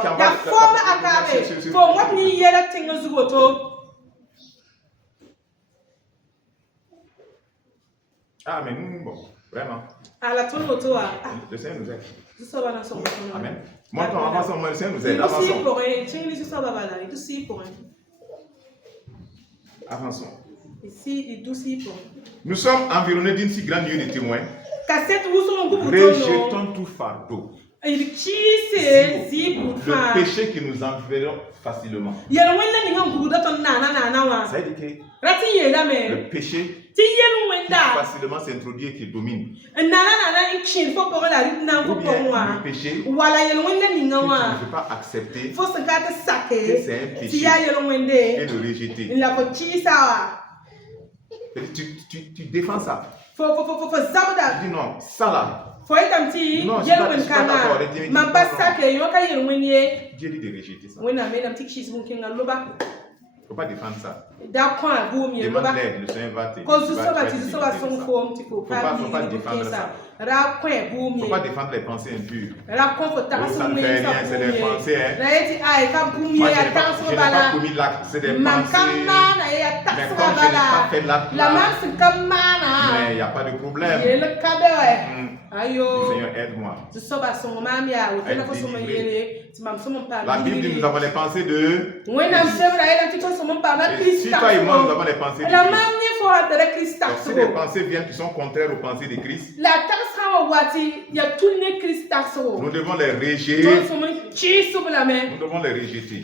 qui envoie. Ah, mais nous, bon, vraiment. Le Seigneur nous aide. Amen. Montrons, avançons, le Seigneur nous aide. Avançons. Nous sommes environnés d'une si grande nuée de témoins. Rejetons tout fardeau. Le péché qui nous environne facilement. Ça veut dire que le péché qui facilement s'introduit et qui domine. Ou bien le péché que tu ne veux pas accepter, que c'est un péché, et le rejeter. Tu défends ça. Tu dis non, ça là. Non, je ne suis pas d'accord. Dieu dit de rejeter ça. Il ne faut pas défendre ça. Demande l'aide, le Seigneur va t'aider. Il ne faut pas défendre ça. Il ne faut pas défendre les pensées impures. Ça ne fait rien, c'est des pensées. Moi, je n'ai pas commis l'acte, c'est des pensées. Mais comme je n'ai pas fait l'acte là, mais il n'y a pas de problème. Seigneur, aide-moi. La Bible dit nous avons les pensées de. Et si toi et moi nous avons les pensées de Christ. Donc, si les pensées viennent qui sont contraires aux pensées de Christ, nous devons les rejeter. Nous devons les rejeter.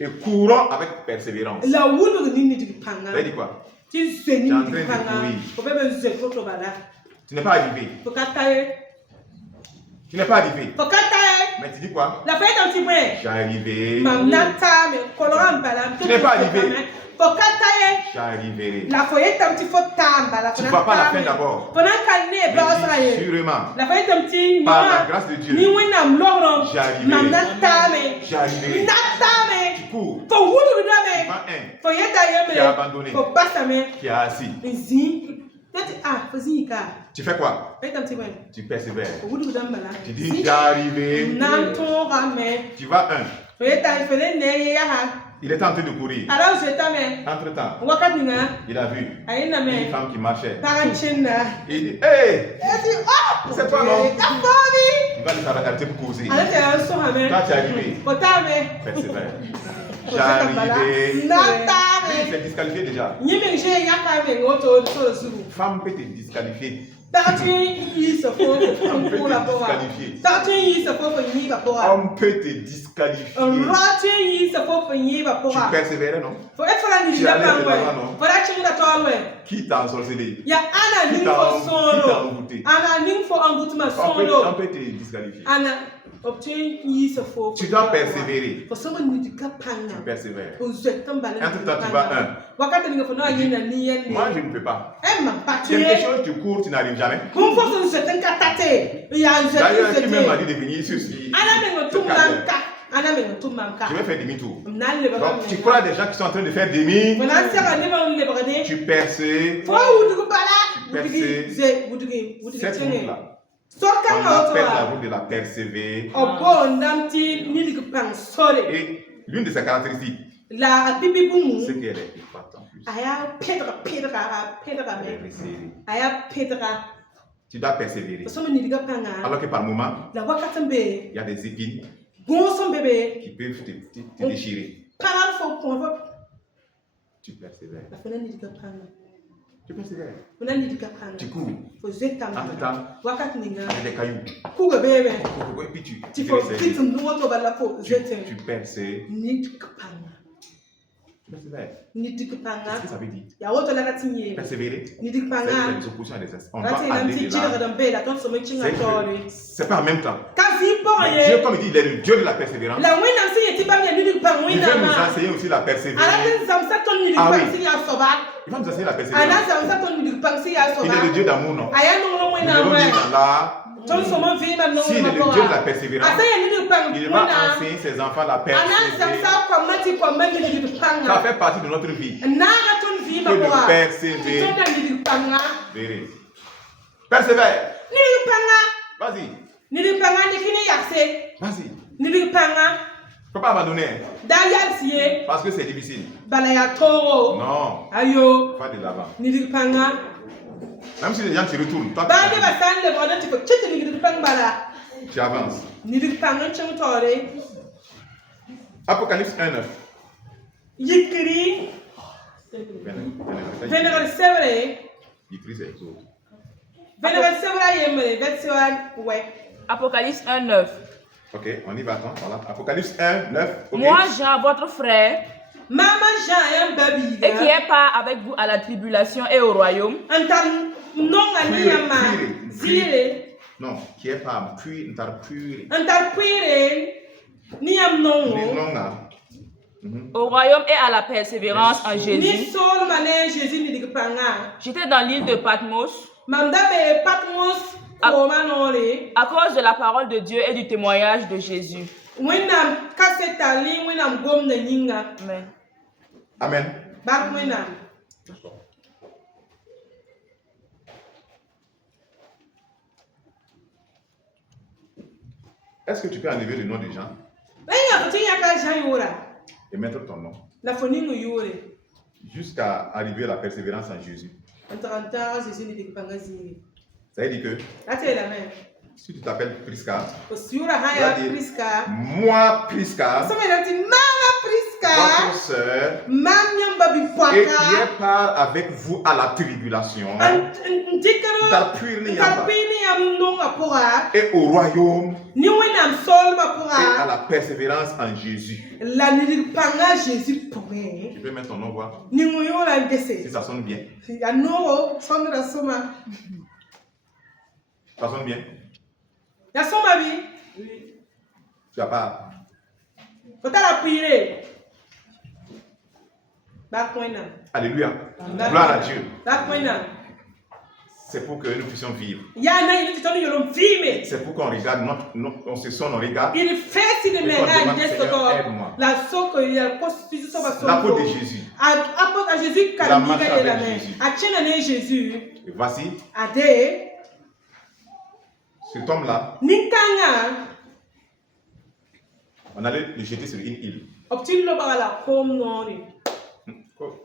Et courons avec persévérance. Ça veut dire quoi? Tu es en train de courir. Tu n'es pas arrivé. Tu n'es pas arrivé. Mais tu dis quoi? J'ai arrivé. Tu n'es pas arrivé. J'arriverai. Tu ne vois pas la fin d'abord. Mais sûrement, par la grâce de Dieu, j'arriverai. Tu cours. Tu as abandonné. Qui a assis. Tu fais quoi? Tu persévères. Tu dis j'arrive. Tu vas il était en train de courir. Entre-temps, il a vu une femme qui marchait. Il dit hey, c'est toi non? Il va lui arrêter pour causer. Quand tu es arrivé, persévère. J'arrivais. C'est disqualifié déjà. Femme peut te disqualifier On peut te disqualifier. Tu persévérais, non? Tu allais de l'avant, non? Qui t'a ensorcelé? Qui t'a envoûté? On peut te disqualifier. Tu dois persévérer. Tu persévères. Entre-temps, tu vas un. Moi, je ne peux pas. Quelque chose, tu cours, tu n'arrives jamais. D'ailleurs, qui même m'a dit de venir ici. Je vais faire demi-tour. Donc, tu crois des gens qui sont en train de faire demi. Tu percées. Tu percées. Cette route-là. On appelle la route de la persévérance. Et l'une de ses caractéristiques, c'est qu'elle est épatant. Tu dois persévérer. Alors que par moment, il y a des épines qui peuvent te déchirer. Tu persévères. Tu persévères. Tu cours. Entre-temps, il y a des cailloux. Et puis tu persévères. Persévère. Qu'est-ce que ça veut dire? Persévérer. C'est des oppositions à des on va aller de là. C'est pas en même temps. Mais Dieu, comme il dit, il est le Dieu de la persévérance. Il veut nous enseigner aussi la persévérance. Ah oui. Il va nous enseigner la persévérance. Il est le Dieu d'amour, non? Nous devons vivre là. S'il est le Dieu de la persévérance, il va enseigner ses enfants la persévérance. Ça fait partie de notre vie. Que de persévérer. Persévère. Vas-y. Vas-y. Il ne faut pas abandonner. Parce que c'est difficile. Non. Va de l'avant. Même si les gens se retournent, toi tu avances. Apocalypse 1:9. Apocalypse 1:9. Ok, on y va. Voilà. Apocalypse 1:9. Okay. Moi, Jean, votre frère, et qui est part avec vous à la tribulation et au royaume. Non, qui est pas puis au royaume et à la persévérance en Jésus. J'étais dans l'île de Patmos à cause de la parole de Dieu et du témoignage de Jésus. Amen. Amen. Est-ce que tu peux enlever le nom des gens et mettre ton nom jusqu'à arriver à la persévérance en Jésus? Ça veut dire que si tu t'appelles Priska, tu vas dire moi Priska, votre soeur, et qui est part avec vous à la tribulation, et au royaume, et à la persévérance en Jésus. Tu peux mettre ton nom, voir si ça sonne bien. Ça sonne bien. Tu as pas. Alléluia. Gloire à Dieu. C'est pour que nous puissions vivre. C'est pour qu'on regarde on se sonne, on regarde. L'apôtre de Jésus. La marche avec Jésus. Et voici. Cet homme-là, on allait le jeter sur une île.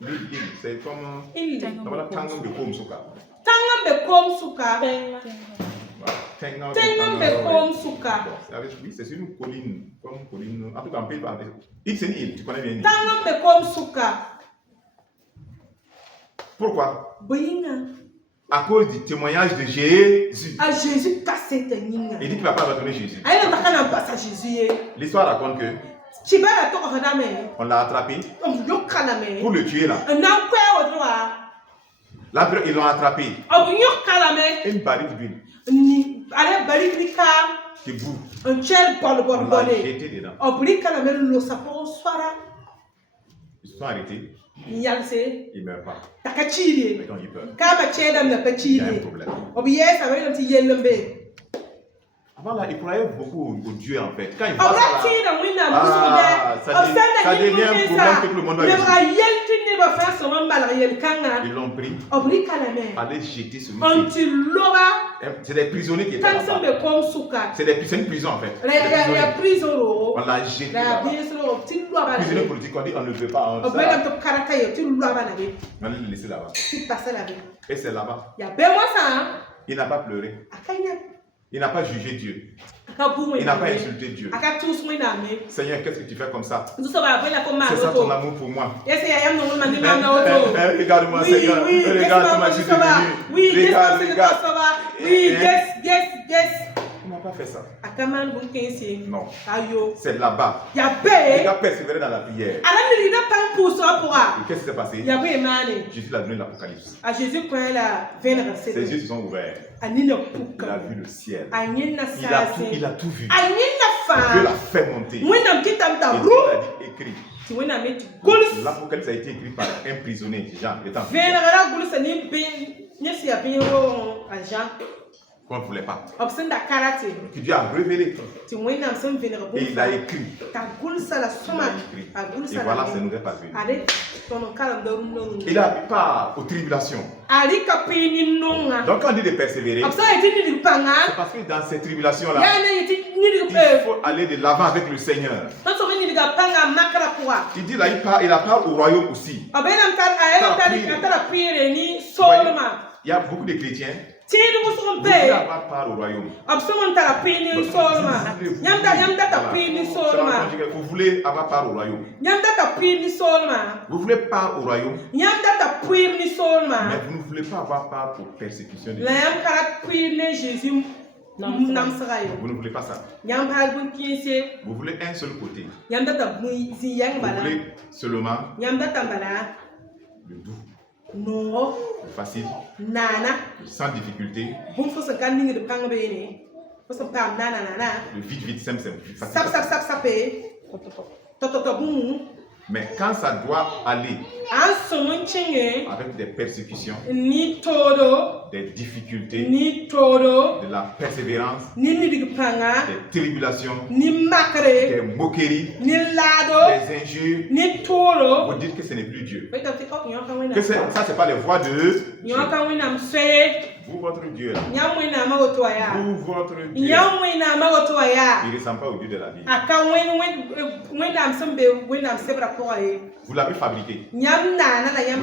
L'île, c'est comme la Tangam de Komsuka. Oui, c'est une colline, comme colline. En tout cas, on peut parler. Île, c'est une île, tu connais bien. Pourquoi? À cause du témoignage de Jésus. A Jésus cassé tes lignes. Il dit qu'il ne va pas abandonner Jésus. Aïe, on t'a qu'à n'importe Jésus. L'histoire raconte que Tu vas la tour à la main. on l'a attrapé On veut qu'à la main. pour le tuer là. Un an quoi au droit. Là, ils l'ont attrapé. On veut qu'à la main. Une barrique d'huile Ni allez bali brika. qui boue. Un ciel pour le On l'a bonbonné. jeté dedans. On brika la main le sapon soira. Ils se sont arrêtés. Yalse. Ils ne meurent pas. Takachiri. Mais quand ils peuvent. Kama chedam na Il y a un pachiri. problème. Obiye ça va un petit yellembe. Avant là, ils croyaient beaucoup au Dieu en fait. Quand ils On voient va ça, tirer dans une ah, ça devient un problème que tout le monde va réussir. ils l'ont pris, allaient jeter sur On lui. te l'aura. C'est des prisonniers qui étaient Tant là-bas. que comme souka. C'est une prison en fait. Il y a prison. On l'a jeté La là-bas. bien sûr, tu l'aura. Prisonnier politique, on dit on ne veut pas. On peut Ça, le caractère, tu l'aura. on allait le laisser là-bas. Tu passes là-bas. Et c'est là-bas. Il y a bien moi ça. Il n'a pas pleuré. Il n'a pas jugé Dieu. Il n'a pas insulté Dieu. Seigneur, qu'est-ce que tu fais comme ça? C'est ça ton amour pour moi. Regarde-moi, Seigneur. Regarde comment je suis devenu. Regarde. Oui, yes. Il n'a pas fait ça. Non. C'est là-bas. Il y a Il a persévéré dans la prière. Et qu'est-ce qui s'est passé? Jésus l'a donné l'Apocalypse. Ses yeux se sont ouverts. Il a vu le ciel. Il a tout vu. Dieu l'a fait monter. Et Dieu a dit écrit. L'Apocalypse a été écrit par un prisonnier, Jean, étant qu'on ne voulait pas. Que Dieu a révélé. Et il a écrit. Et voilà, c'est nous est parvenu. Il a pris part aux tribulations. Donc quand on dit de persévérer, c'est parce que dans ces tribulations-là, il faut aller de l'avant avec le Seigneur. Il dit là, il a part au royaume aussi. Il y a beaucoup de chrétiens qui veulent avoir part au royaume. Vous voulez avoir part au royaume. Vous voulez part au royaume. Mais vous ne voulez pas avoir part aux persécutions de Jésus. Vous ne voulez pas ça. Vous voulez un seul côté. Vous voulez seulement le doux. Non. Le facile. Nana. Sans difficulté. Le vite, simple. Mais quand ça doit aller avec des persécutions, des difficultés, de la persévérance, des tribulations, des moqueries, des injures, vous dites que ce n'est plus Dieu. Que ça, c'est pas les voix de Dieu. Vous, votre Dieu là. Vous, votre Dieu. Il ne ressemble pas au Dieu de la Bible. Vous l'avez fabriqué. Vous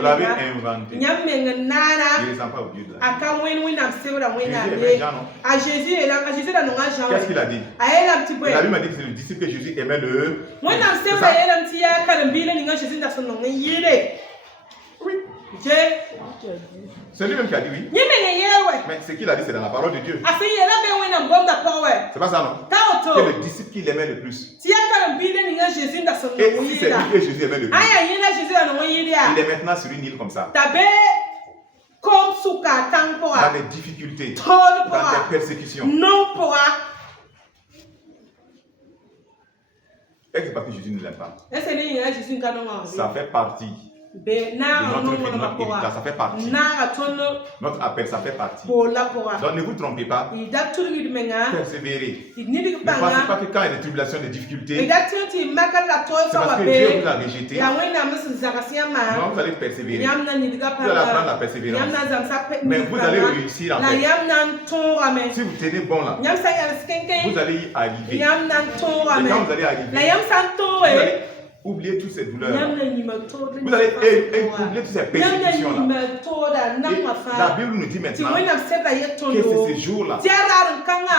l'avez inventé. Il ne ressemble pas au Dieu de la Bible. Jésus, qu'est-ce qu'il a dit? La Bible m'a dit que c'est le disciple que Jésus aimait le. Oui. C'est lui-même qui a dit oui. Mais ce qu'il a dit, c'est dans la parole de Dieu. C'est pas ça, non? C'est le disciple qu'il aimait le plus. Et si c'est lui que Jésus aimait le plus, il est maintenant sur une île comme ça. Dans des difficultés, dans des persécutions. Et c'est parce que Jésus ne l'aime pas. Ça fait partie. Ça fait partie. Notre appel, ça fait partie. Donc ne vous trompez pas. Persévérez. Ne pensez pas que quand il y a des tribulations, des difficultés, c'est parce que Dieu vous a rejeté. Non, vous allez persévérer. Vous allez apprendre la persévérance. Mais vous allez réussir en fait. Si vous tenez bon là, vous allez y arriver. Et quand vous allez arriver, vous allez oublier toutes ces douleurs. Vous allez oublier toutes ces persécutions-là. La Bible nous dit maintenant que c'est ces jours-là.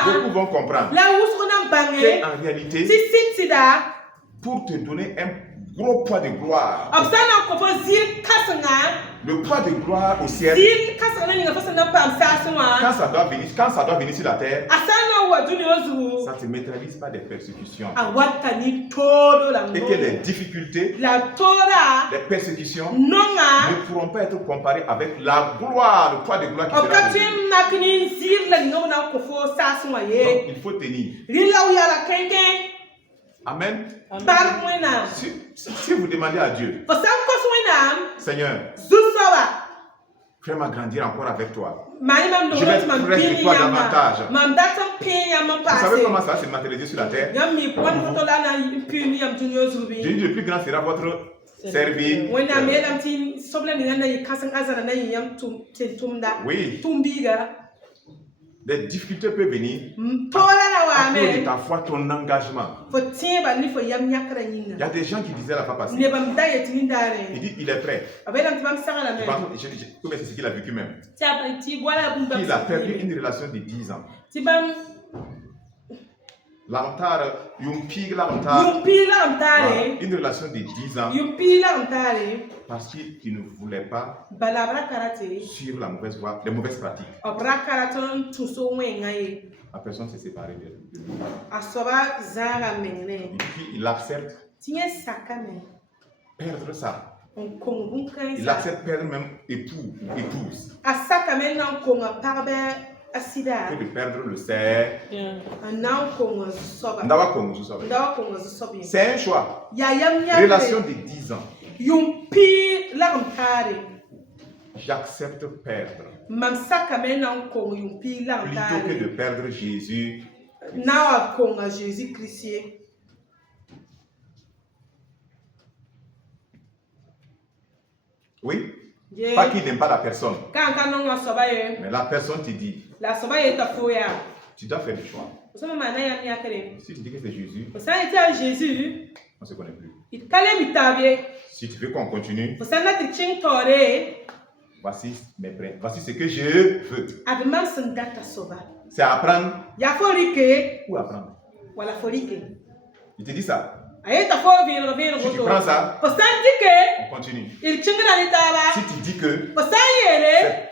Beaucoup vont comprendre qu'en réalité, pour te donner un gros poids de gloire. Absana ko fo zir kasanga. Le poids de gloire au ciel. Zir kasanga ni fa sana pam saswa. Quand ça doit venir sur la terre, asana wa duni ozu. ça ne se neutralise pas des persécutions. Awata ni todo la Et que les difficultés, la tora, les persécutions nonga ne pourront pas être comparées avec la gloire, le poids de gloire qui sera okati venu. makni zir la ngona ko fo saswa ye. Donc, il faut tenir. Rila ya la kenken. Amen. Bar wena. Si vous demandez à Dieu, Fo sam ko wena. Seigneur, Zusawa. fais-moi grandir encore avec toi. Je vais prêcher toi davantage. Vous savez comment ça va se matérialiser sur la terre? J'ai dit le plus grand sera votre service. Oui. Des difficultés peuvent venir à cause de ta foi, ton engagement. Il y a des gens qui disaient la fois passée, il dit il est prêt. C'est ce qu'il a vécu même. Il a perdu une relation de 10 ans. L'altar, une relation de 10 ans parce qu'il ne voulait pas suivre la mauvaise voie, les mauvaises pratiques. La personne s'est séparée de lui. Et puis il accepte perdre ça. Il accepte perdre même époux ou épouse. Que de perdre le cerf. C'est un choix. Relation de 10 ans. J'accepte perdre. Plutôt que de perdre Jésus. Oui. Pas qu'il n'aime pas la personne. Mais la personne te dit. Tu dois faire le choix. Si tu dis que c'est Jésus, on ne se connaît plus. Si tu veux qu'on continue, voici mes prêts. Voici ce que je veux. C'est apprendre ou apprendre. Il te dit ça. Si tu prends ça, on continue. Si tu dis que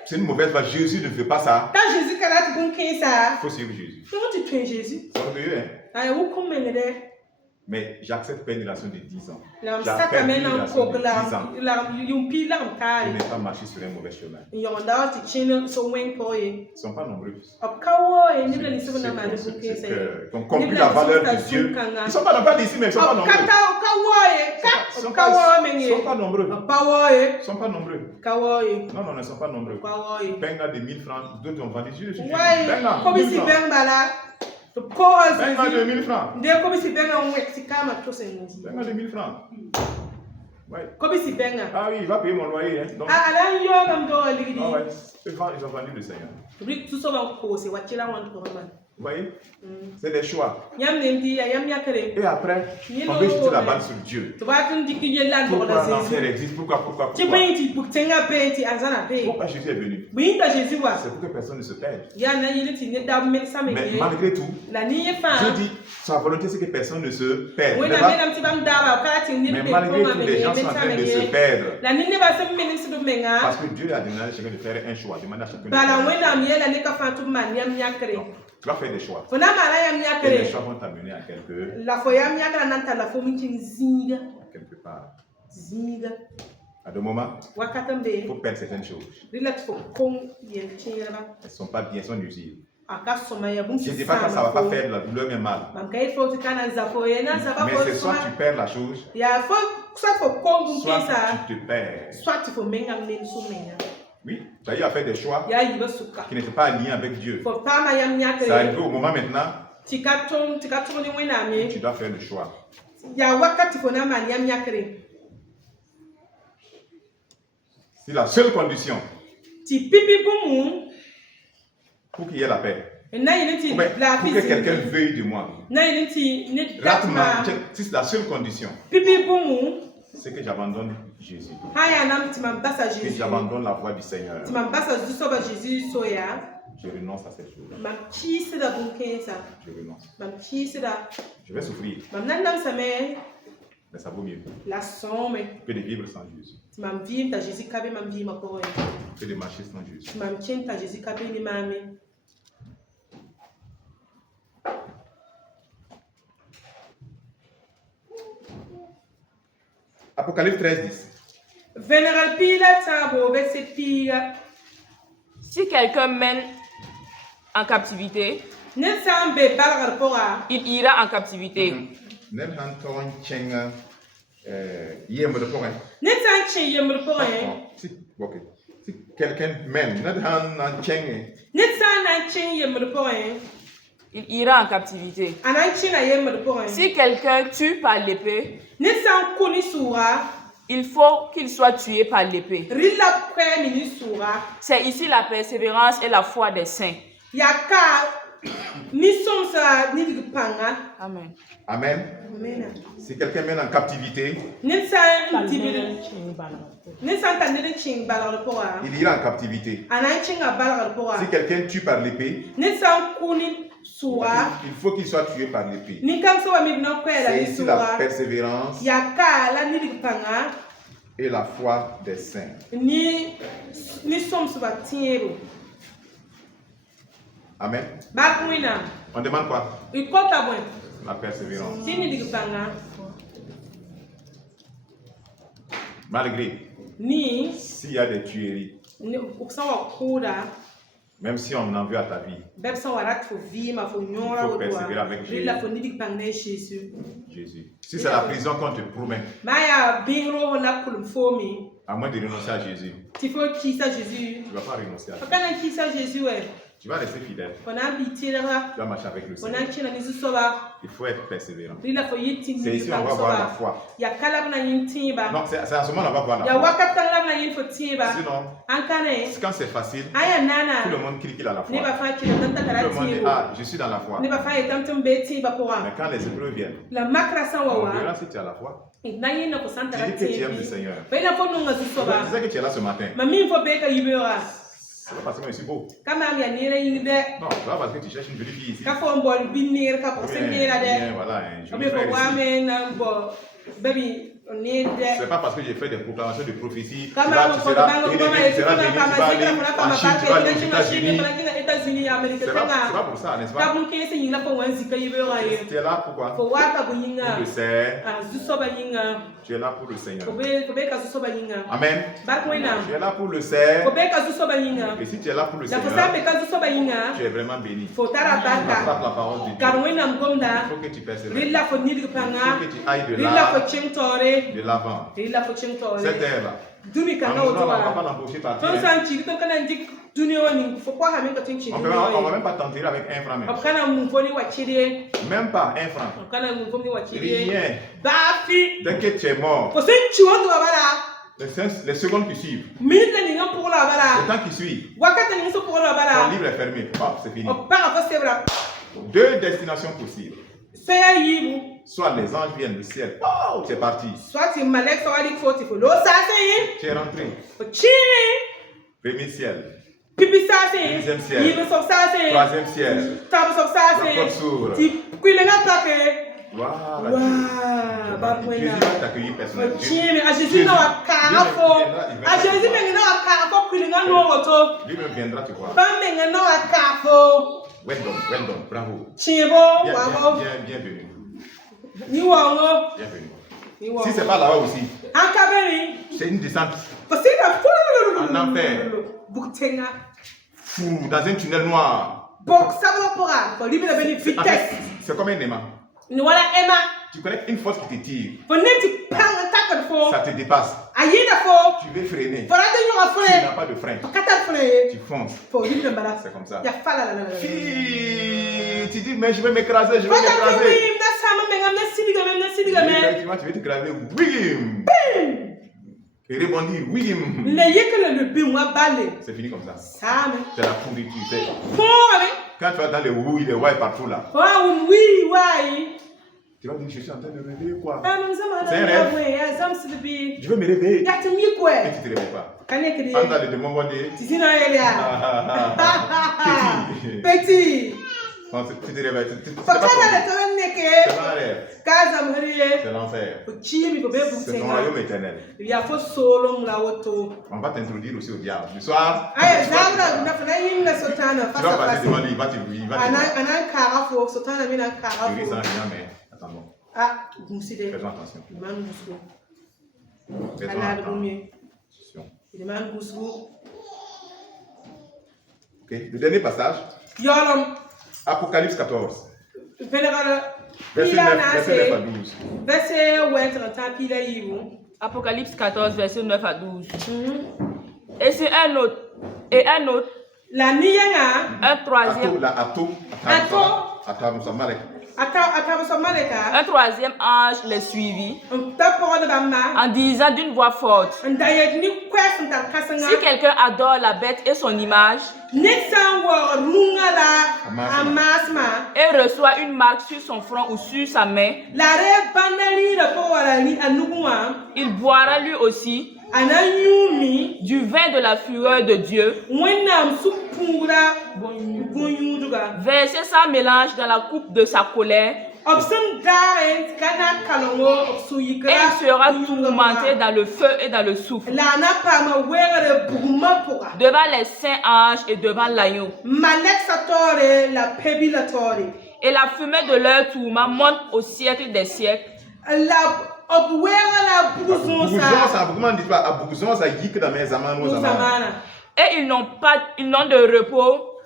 c'est une mauvaise voie, Jésus ne veut pas ça, il faut suivre Jésus. C'est orgueilleux, hein? Mais j'accepte pas une relation de 10 ans. J'accepte une relation de 10 ans. Je n'ai pas marché sur un mauvais chemin. Ils ne sont pas nombreux. Ils ont compris la valeur de Dieu. Ils ne sont pas nombreux d'ici, mais ils ne sont pas nombreux. Ils ne sont pas nombreux. Ils ne sont pas nombreux. Non, ils ne sont pas nombreux. Benga de 1000 francs, d'autres ont vendu. Je suis Benga, 1000 francs. Benga de 1000 francs. Benga de 1000 francs. Ouais. Ah oui, il va payer mon loyer. Hein. Donc, ils ont vendu le Seigneur. Vous voyez? C'est des choix. Et après, on veut jeter la balle sur Dieu. Pourquoi l'enfer existe? Pourquoi Jésus est venu? C'est pour que personne ne se perde. Mais malgré tout, Dieu dit, sa volonté c'est que personne ne se perde. Mais malgré tout, les gens sont en train de se perdre. Parce que Dieu a demandé à chacun de faire un choix. Demande à chacun de faire. Tu vas faire des choix. Et les choix vont t'amener à quelque part. À de moments, il faut perdre certaines choses. Elles ne sont pas bien, elles sont nuisibles. Je ne dis pas que ça ne va pas faire de la douleur mais mal. Mais c'est soit tu perds la chose, soit tu te perds. Oui, tu as eu à faire des choix qui n'étaient pas alignés avec Dieu. Ça arrive au moment maintenant où tu dois faire le choix. C'est la seule condition pour qu'il y ait la paix. Pour que quelqu'un veuille de moi. C'est la seule condition. C'est que j'abandonne Jésus. Que j'abandonne la voie du Seigneur. Je renonce à cette chose. Je renonce. Je vais souffrir. Mais ça vaut mieux La somme. que de vivre sans Jésus. Tu m'as vu, ta Jésus kabé m'a vu ma parole. Que de marcher sans Jésus. Tu m'as tiens ta Jésus kabé ni mamé. Apocalypse 13:10. Vénéral pila tabo verset pila. Si quelqu'un mène en captivité, Nesambe balgar pora. il ira en captivité. Nen han ton cheng yemre de point. Nesan chen yemul pora. Si OK. Si quelqu'un mène, nen han nan cheng Nesan nan chen yemul pora. Il ira en captivité. Anan chen na yemul pora. Si quelqu'un tue par l'épée, Nesan koni sura. il faut qu'il soit tué par l'épée. Rilla kwe mini sura. C'est ici la persévérance et la foi des saints. Yaka ni somsa ni digpanga. Amen. Amen. Amen. Si quelqu'un mène en captivité, Nesan tibile. Nesan tanere chen balgar pora. il ira en captivité. Anan chen ga balgar pora. Si quelqu'un tue par l'épée, Nesan koni sura. il faut qu'il soit tué par l'épée. Ni kam so wa mi no kwe la C'est ni ici la sura. persévérance Yaka la ni digpanga. et la foi des saints. Ni somsa ba tiero. Amen. Bakwina. On demande quoi? Ikota bwen. La persévérance. Tini digpanga. Malgré Ni s'il y a des tueries, uksawa kuda. même si on en veut à ta vie, Beb sa warat fo vima fo nyora Il faut wo persévérer avec Jésus. Rila fo nidik pang ne Jésus. Jésus. Si c'est la prison qu'on te promet, Maya biro la kulum fomi. à moins de renoncer à Jésus, Tu faut qui ça Jésus. tu ne vas pas renoncer à Jésus. Fakana qui ça Jésus ouais. Tu vas rester fidèle. On a habité là. Tu vas marcher avec le On Seigneur. a china nisu soba. Il faut être persévérant. Rila fo yiti C'est ni ici on pang va voir la soba. foi. Ya kalab na yinti ba. Non, c'est à ce moment on va voir la Ya foi. wakat kan lab na yin fo tiba. Sinon, Ankane. quand c'est facile, Aya tout nana. le monde crie qu'il a la foi. Ne ba fa china tanta Tout kala le monde dit, tibo. ah, je suis dans la foi. Ne ba fa etamtum beti ba Mais pora. quand les épreuves viennent, La makra san on wawa. verra si tu as la foi. Na yin na ko santa Tu la dis que tu aimes le tibi. Seigneur. Ba ina fo nunga su Tu soba. disais que tu es là ce matin. Mami fo be ka yibera. C'est pas parce que je suis beau. Kama am ya nira yinde. Non, c'est pas parce que tu cherches une jolie fille ici. Ka fo mbol binir ka ko sengera Bien, de. voilà, un joli Obe ko frère ici. wame na bo baby onide. C'est pas parce que j'ai fait des proclamations de prophétie. Kama Tu mo ko seras bango béni, ko ma tu yesu seras na béni, tu kama vas zikra aller kuna en kama Chine, ba tu vas ke aller na aux china Chine États-Unis. kuna kina États-Unis Amerika C'est pas tanga. pour ça, n'est-ce Ka pas? bun ke se yinga fo wanzi ka yibera ye. Tu es là pourquoi? Fo waka bu Pour yinga. le Seigneur. Ah zu soba yinga. Tu es là pour le Seigneur. Ko be ka zu soba yinga. Amen. Ba ko ina. Tu es là pour le Ko Seigneur. be ka zu soba yinga. Et si tu es là pour le Da fo Seigneur, sambe ka zu soba yinga. tu es vraiment béni. Fo tara baka. Attrape la parole de Dieu. Karwena Il mgomda. faut que tu persévères. Rilla fo nidig Il panga. faut que tu ailles de Rilla là, fo chimtore. de l'avant. Rilla fo chimtore. Cette terre-là. Dumi On kanga ne va pas otoba. l'embaucher par Ton terre. san chiri ton kana ndik dunio ni fo kwa ha me ko tin chiri. On va même pas t'enterrer avec un franc même. Kana mu foni wa chiri. Même pas un franc. Kana mu foni wa chiri. Rien. Bafi. Dès que tu es mort, Fo sen chiwo to bala. les secondes qui suivent, Minute ni ngam pour la le bala. temps qui suit, Wakata ni so pour la ton bala. livre est fermé. Hop, c'est fini. O para fo sebra. Deux destinations possibles. Seya yibu. Soit les anges viennent du ciel. Oh, c'est parti. Soit ti malek so wadi fo ti fo lo sa se. Tu es rentré. Fo chiri. Premier ciel. Pipi sa se. Deuxième ciel. Yibu so sa se. Troisième ciel. Tabu so sa La porte se. s'ouvre. Ti kwilenga plake. Voilà. Wow, ba Jésus mwena. va t'accueillir personnellement. Chimi, a Jésus na wakara fo. A Jésus mengi na wakara fo kwilinga no woto. Lui-même viendra, tu vois. Ba mengi na wakara fo. Well done, bravo. Chibo, Bien, wabo. bienvenue. Ni wango. Bienvenue. Ni wango. Si c'est pas là-bas aussi, Ankabeni. c'est une descente. Parce que En enfer. Buktenga. Fou, dans un tunnel noir. Bok sablo pora. Ko libe na beni En fait, vitesse. c'est comme un aimant. Ni wala ema. Tu connais une force qui te tire, Fo neti pang takon fo. ça te dépasse. Ayina fo. Tu veux freiner. Fo la de nyonga Tu n'as fo. pas de frein. Kata fo. Tu fonces. Fo libe na bala. C'est comme ça. Ya fala la. Tu dis, mais je vais m'écraser, je vais m'écraser. Et effectivement, tu veux t'écraser. Wigim. Et rebondir. Wigim. C'est fini comme ça. C'est la pourriture. Quand tu vas dans les oui, les ouais partout là. Tu vas dire, je suis en train de me réveiller quoi. C'est un rêve. Je veux me réveiller. Et tu ne te réveilles pas. Quand dans les démons vont dire, Petit. Tu te réveilles. C'est l'enfer. C'est ton royaume éternel. On va t'introduire aussi au diable. Du soir, tu vas passer devant lui, il va te mais attendons. Faisons attention. Faisons attention. Ok, le dernier passage. Apocalypse 14. Verset 9 à 12. Apocalypse 14, verset 9 à 12. Et c'est un autre. Et un autre. Un troisième. Un troisième ange les suivit en disant d'une voix forte: si quelqu'un adore la bête et son image et reçoit une marque sur son front ou sur sa main, il boira lui aussi du vin de la fureur de Dieu, versé sans mélange dans la coupe de sa colère, et il sera tourmenté dans le feu et dans le soufre, devant les saints anges et devant l'agneau. Et la fumée de leur tourment monte au siècle des siècles. Et ils n'ont de repos,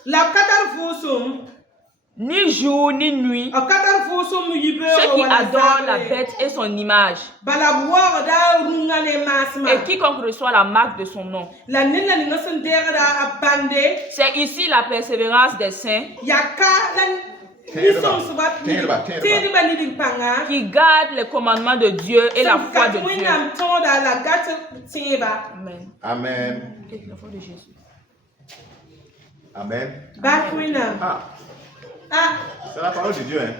ni jour ni nuit, ceux qui adorent la bête et son image, et quiconque reçoit la marque de son nom. C'est ici la persévérance des saints qui gardent les commandements de Dieu et la foi de Dieu. Amen. Amen. La foi de Jésus. Amen. C'est la parole de Dieu. Hein.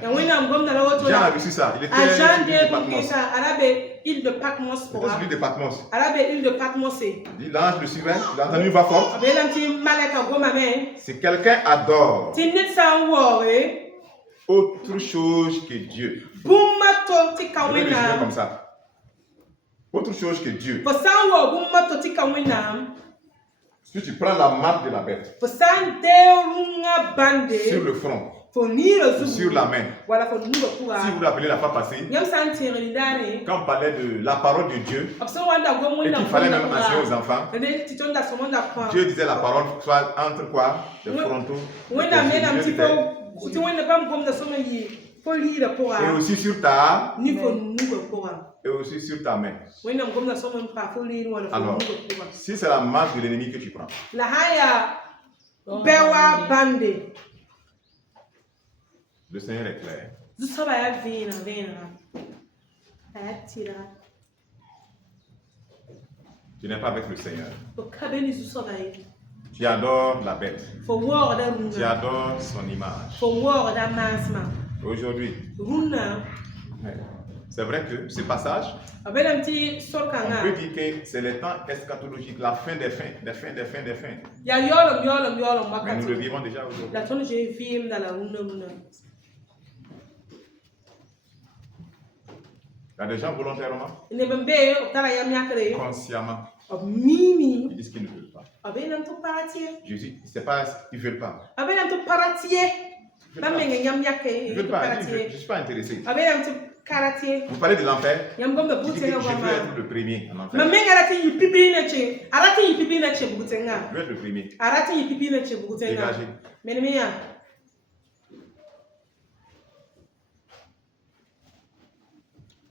Jean a reçu ça. Il était l'île de Patmos. L'ange le suivait. Il a entendu une voix forte. Si quelqu'un adore autre chose que Dieu. Je vais le dire comme ça. Autre chose que Dieu. Si tu prends la marque de la bête sur le front, sur la main, si vous l'appelez la fois passée, quand on parlait de la parole de Dieu, et qu'il fallait même enseigner aux enfants, Dieu disait la parole soit entre quoi? Les frontaux. Et aussi sur ta main. Alors, si c'est la marque de l'ennemi que tu prends, le Seigneur est clair. Tu n'es pas avec le Seigneur. Tu adores la bête. Tu adores son image. Aujourd'hui, c'est vrai que ce passage, on peut dire que c'est le temps eschatologique, la fin des fins, des fins. Mais nous le vivons déjà aujourd'hui. Il y a des gens volontairement, consciemment, ils disent qu'ils ne veulent pas. Jésus, c'est pas ils ne veulent pas. Ils ne veulent pas. Je ne suis pas intéressé. Vous parlez de l'enfer. Je veux être le premier en enfer. Je veux être le premier. Dégagez.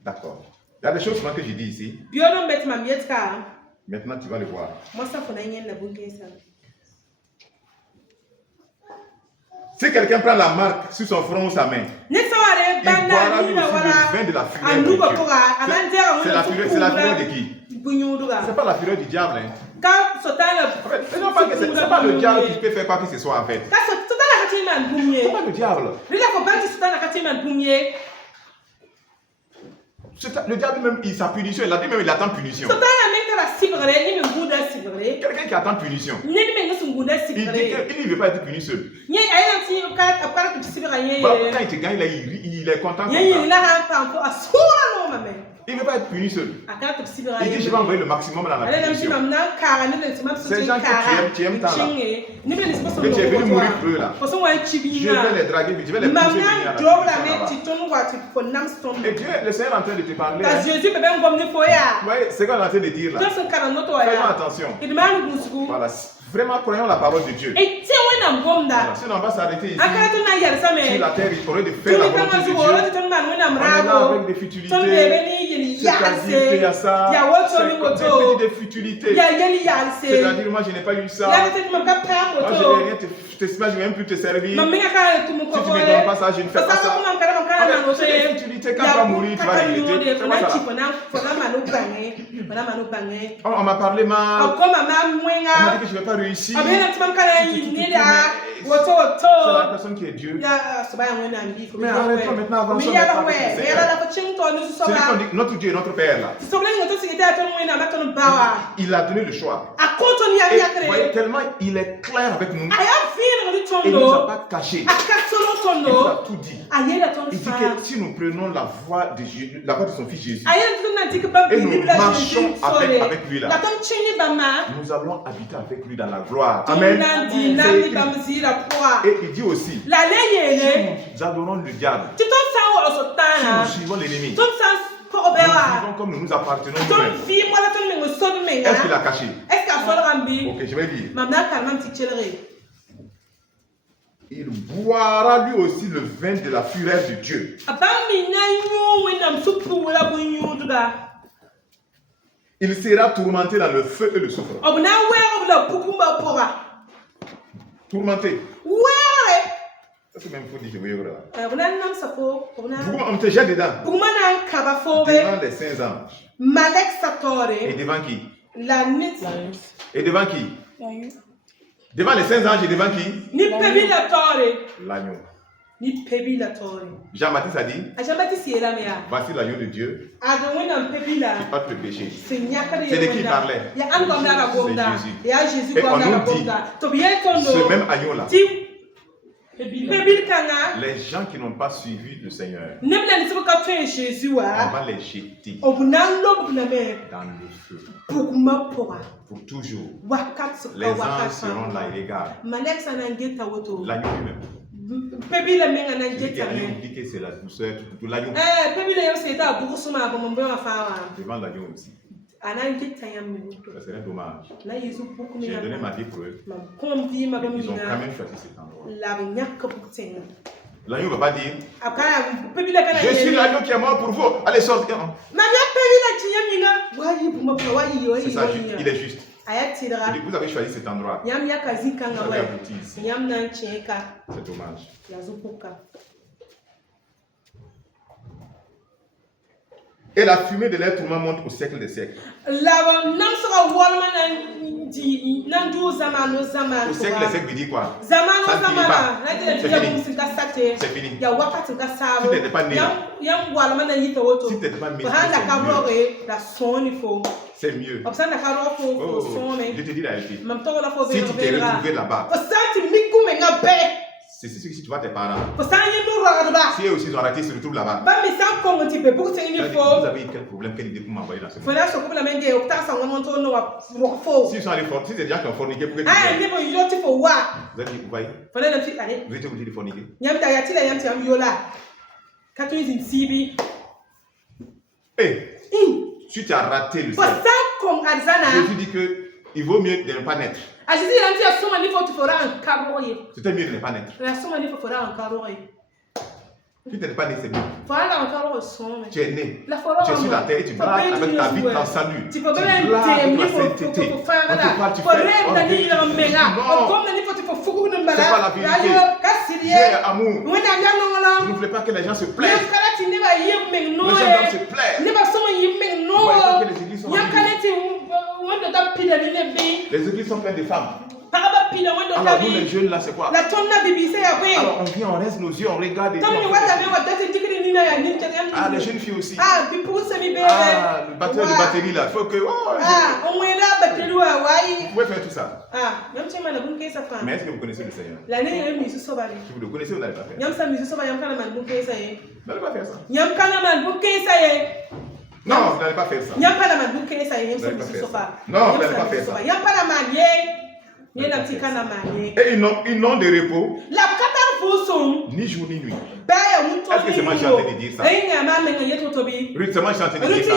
D'accord. Il y a des choses que je dis ici. Maintenant, tu vas le voir. Si quelqu'un prend la marque sur son front ou sa main, il boira lui aussi le vin de la fureur de Dieu. C'est la fureur de qui? C'est pas la fureur du diable. Hein. C'est pas le diable qui peut faire quoi que ce soit en fait. C'est pas le diable. Le diable même, sa punition, il a dit même il attend punition. Quelqu'un qui attend punition, il dit qu'il ne veut pas être puni seul. quand il te gagne, il est content. Il ne veut pas être puni seul. Il dit, je vais envoyer le maximum dans la punition. Ces gens que tu aimes tant là, que tu es venu mourir peu là, je vais les draguer, je vais les pousser et Dieu, le Seigneur est en train de te parler. Vous voyez, c'est ce qu'on est en train de dire là. Faisons attention. Voilà. Vraiment, croyons la parole de Dieu. Voilà. Sinon, on va s'arrêter ici. Sur la terre, il aurait de faire la volonté de Dieu. On est là avec des futilités. C'est-à-dire qu'il y a ça. C'est des futilités. C'est-à-dire, moi, je n'ai pas eu ça. Moi, je n'ai rien. Je ne vais même plus te servir. Si tu ne me donnes pas ça, je ne fais pas ça. C'est des futilités. Quand tu vas mourir, tu vas regretter. C'est quoi ça? On m'a parlé mal. On m'a dit que je ne vais pas réussir. C'est la personne qui est Dieu. Mais arrêtons maintenant, avançons. Notre Dieu est notre Père là. Il a donné le choix. Et voyez, tellement il est clair avec nous. Il ne nous a pas caché. Il nous a tout dit. Il dit que si nous prenons la voix de Jésus, la voix de son fils Jésus, et nous marchons avec lui là, nous allons habiter avec lui dans la gloire. Amen. Et il dit aussi, si nous adorons le diable, si nous suivons l'ennemi, nous vivons comme nous nous appartenons nous-mêmes. Est-ce qu'il a caché? Ok, je vais dire. Il boira lui aussi le vin de la fureur de Dieu. Il sera tourmenté dans le feu et le soufre. Tourmenté. C'est même faut dire que oui, on te jette dedans. Devant les saints anges. Et devant qui? Et devant qui? Devant les saints anges et devant qui? L'agneau. Jean-Baptiste a dit, voici l'agneau de Dieu qui ôte le péché. C'est de qui il parlait? C'est Jésus. Et on nous dit, ce même agneau-là, les gens qui n'ont pas suivi le Seigneur, on va les jeter dans le feu. Pour toujours. Les anges seront là et regardent. L'agneau lui-même. Il dit que c'est la douceur de l'agneau. Devant l'agneau aussi. Ça serait dommage. J'ai donné ma vie pour eux. Ils ont quand même choisi cet endroit. L'agneau ne va pas dire, je suis l'agneau qui est mort pour vous. Allez, sortez. C'est ça, il est juste. Il dit, vous avez choisi cet endroit. Vous avez abouti ici. C'est dommage. Et la fumée de leur tourment monte au siècle des siècles. Au siècle des siècles, il dit quoi? Ça ne finit pas. C'est fini. Si tu n'étais pas né, si tu n'étais pas né, c'est mieux. Oh, je te dis la vérité. Si tu t'es retrouvé là-bas, c'est sûr que si tu vois tes parents, si eux aussi ils ont arrêté, ils se retrouvent là-bas. Vous avez eu quel problème, quelle idée pour m'envoyer dans ce monde? S'ils sont allés forniquer, si c'est des gens qui ont forniqué, pourquoi tu dis? Vous avez dit, vous voyez? Vous étiez obligé de forniquer. Hey, si tu as raté le ciel, Jésus dit qu'il vaut mieux de ne pas naître. C'était mieux de ne pas naître. Tu n'es pas né, c'est mieux. Tu es né. Tu es sur la terre et tu braques avec ta vie, ton salut. Tu braques avec la sainteté. On te parle, tu fais. On dit, non. C'est pas la vérité. Dieu est amour. Il ne voulait pas que les gens se plaisent. Les gens doivent se plaire. Vous voyez pas que les églises sont remplies. Les églises sont pleines de femmes. Alors nous les jeunes là c'est quoi? Alors on vient, on reste nos yeux, on regarde et Ah, les jeunes filles aussi. Ah, puis pour ça, mi bébé. Ah, le batteur de batterie là. Il faut que. Oh, Ah, on est là, batterie, ouais. vous pouvez faire tout ça. Ah, même si on a bouqué sa femme. Mais est-ce que vous connaissez le Seigneur? L'année, il y a une mise sur Sobali. Si vous le connaissez, vous n'allez pas faire. Yam sa mise sur Sobali, yam kana man bouqué ça y est. Vous n'allez pas faire ça. Yam kana man bouqué ça y est. Non, vous n'allez pas faire ça. Yam kana man bouqué ça y est, yam sa mise sur Sobali. Non, vous n'allez pas faire ça. Yam kana man yé. Yé la petite kana man yé. Et ils n'ont de repos. La katane fouson. Ni jour ni nuit. Est-ce que c'est moi qui suis en train de dire ça? Ruth, c'est moi qui suis en train de dire ça.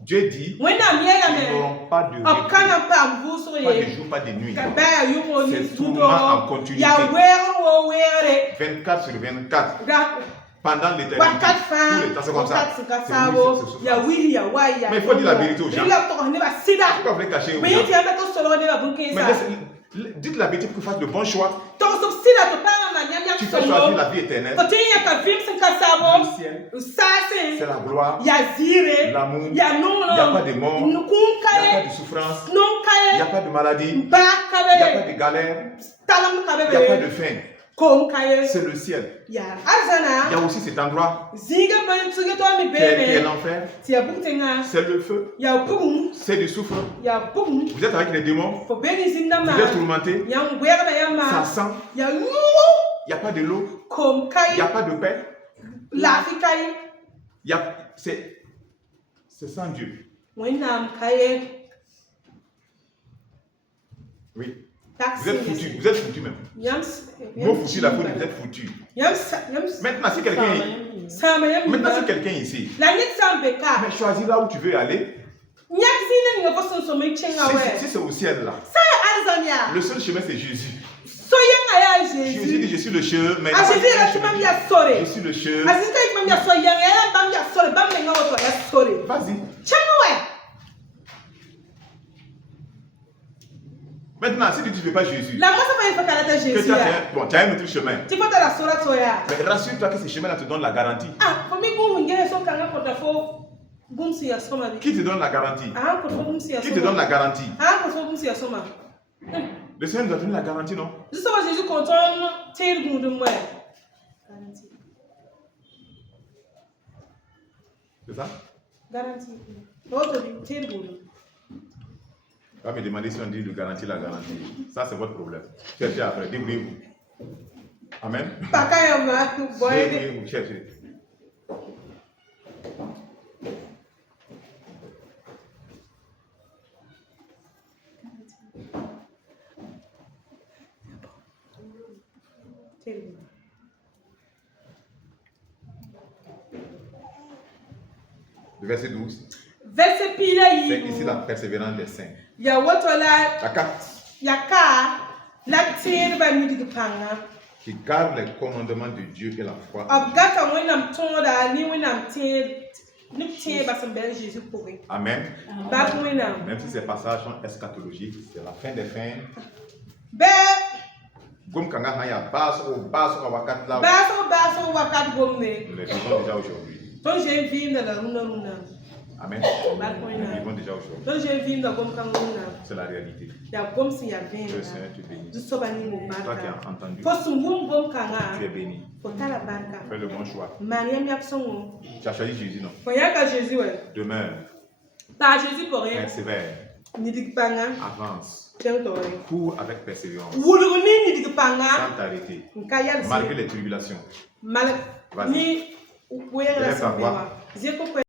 Dieu dit, ils n'auront pas de repos. Pas de jour, pas de nuit. C'est tourment en continuité. 24 sur 24. Pendant l'éternité. Tous les temps, c'est comme ça. Mais il faut dire la vérité aux gens. Pourquoi vous voulez cacher aux gens? Mais dites la vérité pour qu'ils fassent le bon choix. Tu peux choisir la vie éternelle. Le ciel, c'est la gloire, l'amour, il n'y a pas de mort, il n'y a pas de souffrance, il n'y a pas de maladie, il n'y a pas de galère, il n'y a pas de faim. C'est le ciel. Il y a aussi cet endroit qui est l'enfer. C'est le feu. C'est du souffle. Vous êtes avec les démons. Vous êtes tourmentés. Ça sent. Il n'y a pas de l'eau. Il n'y a pas de paix. C'est sans Dieu. Oui. Vous êtes foutus. Vous êtes foutus même. Vous foutus la faute, vous êtes foutus. Maintenant, si quelqu'un ici, mais choisis là où tu veux aller. Si c'est au ciel là, le seul chemin c'est Jésus. Jésus dit je suis le chemin. Je suis le chemin. Vas-y. Maintenant, si tu ne veux pas Jésus, que tu as un autre chemin. Mais rassure-toi que ce chemin-là te donne la garantie. Qui te donne la garantie? Qui te donne la garantie? Le Seigneur nous a donné la garantie, non? C'est ça? Va me demander si on dit de garantie la garantie. Ça, c'est votre problème. Cherchez après. Débrouillez-vous. Amen. Débrouillez-vous. Cherchez. Le verset 12. C'est ici la persévérance des saints. Qui garde les commandements de Dieu et la foi. Amen. Même si ces passages sont eschatologiques, c'est la fin des fins. Nous les vivons déjà aujourd'hui. Amen. Nous vivons déjà aujourd'hui. C'est la réalité. Que le Seigneur te bénisse. Toi qui as entendu, tu es béni. Fais le bon choix. Tu as choisi Jésus, non? Demeure. Persévère. Avance. Cours avec persévérance. Sans t'arrêter. Malgré les tribulations. Vas-y. Lève ta voix.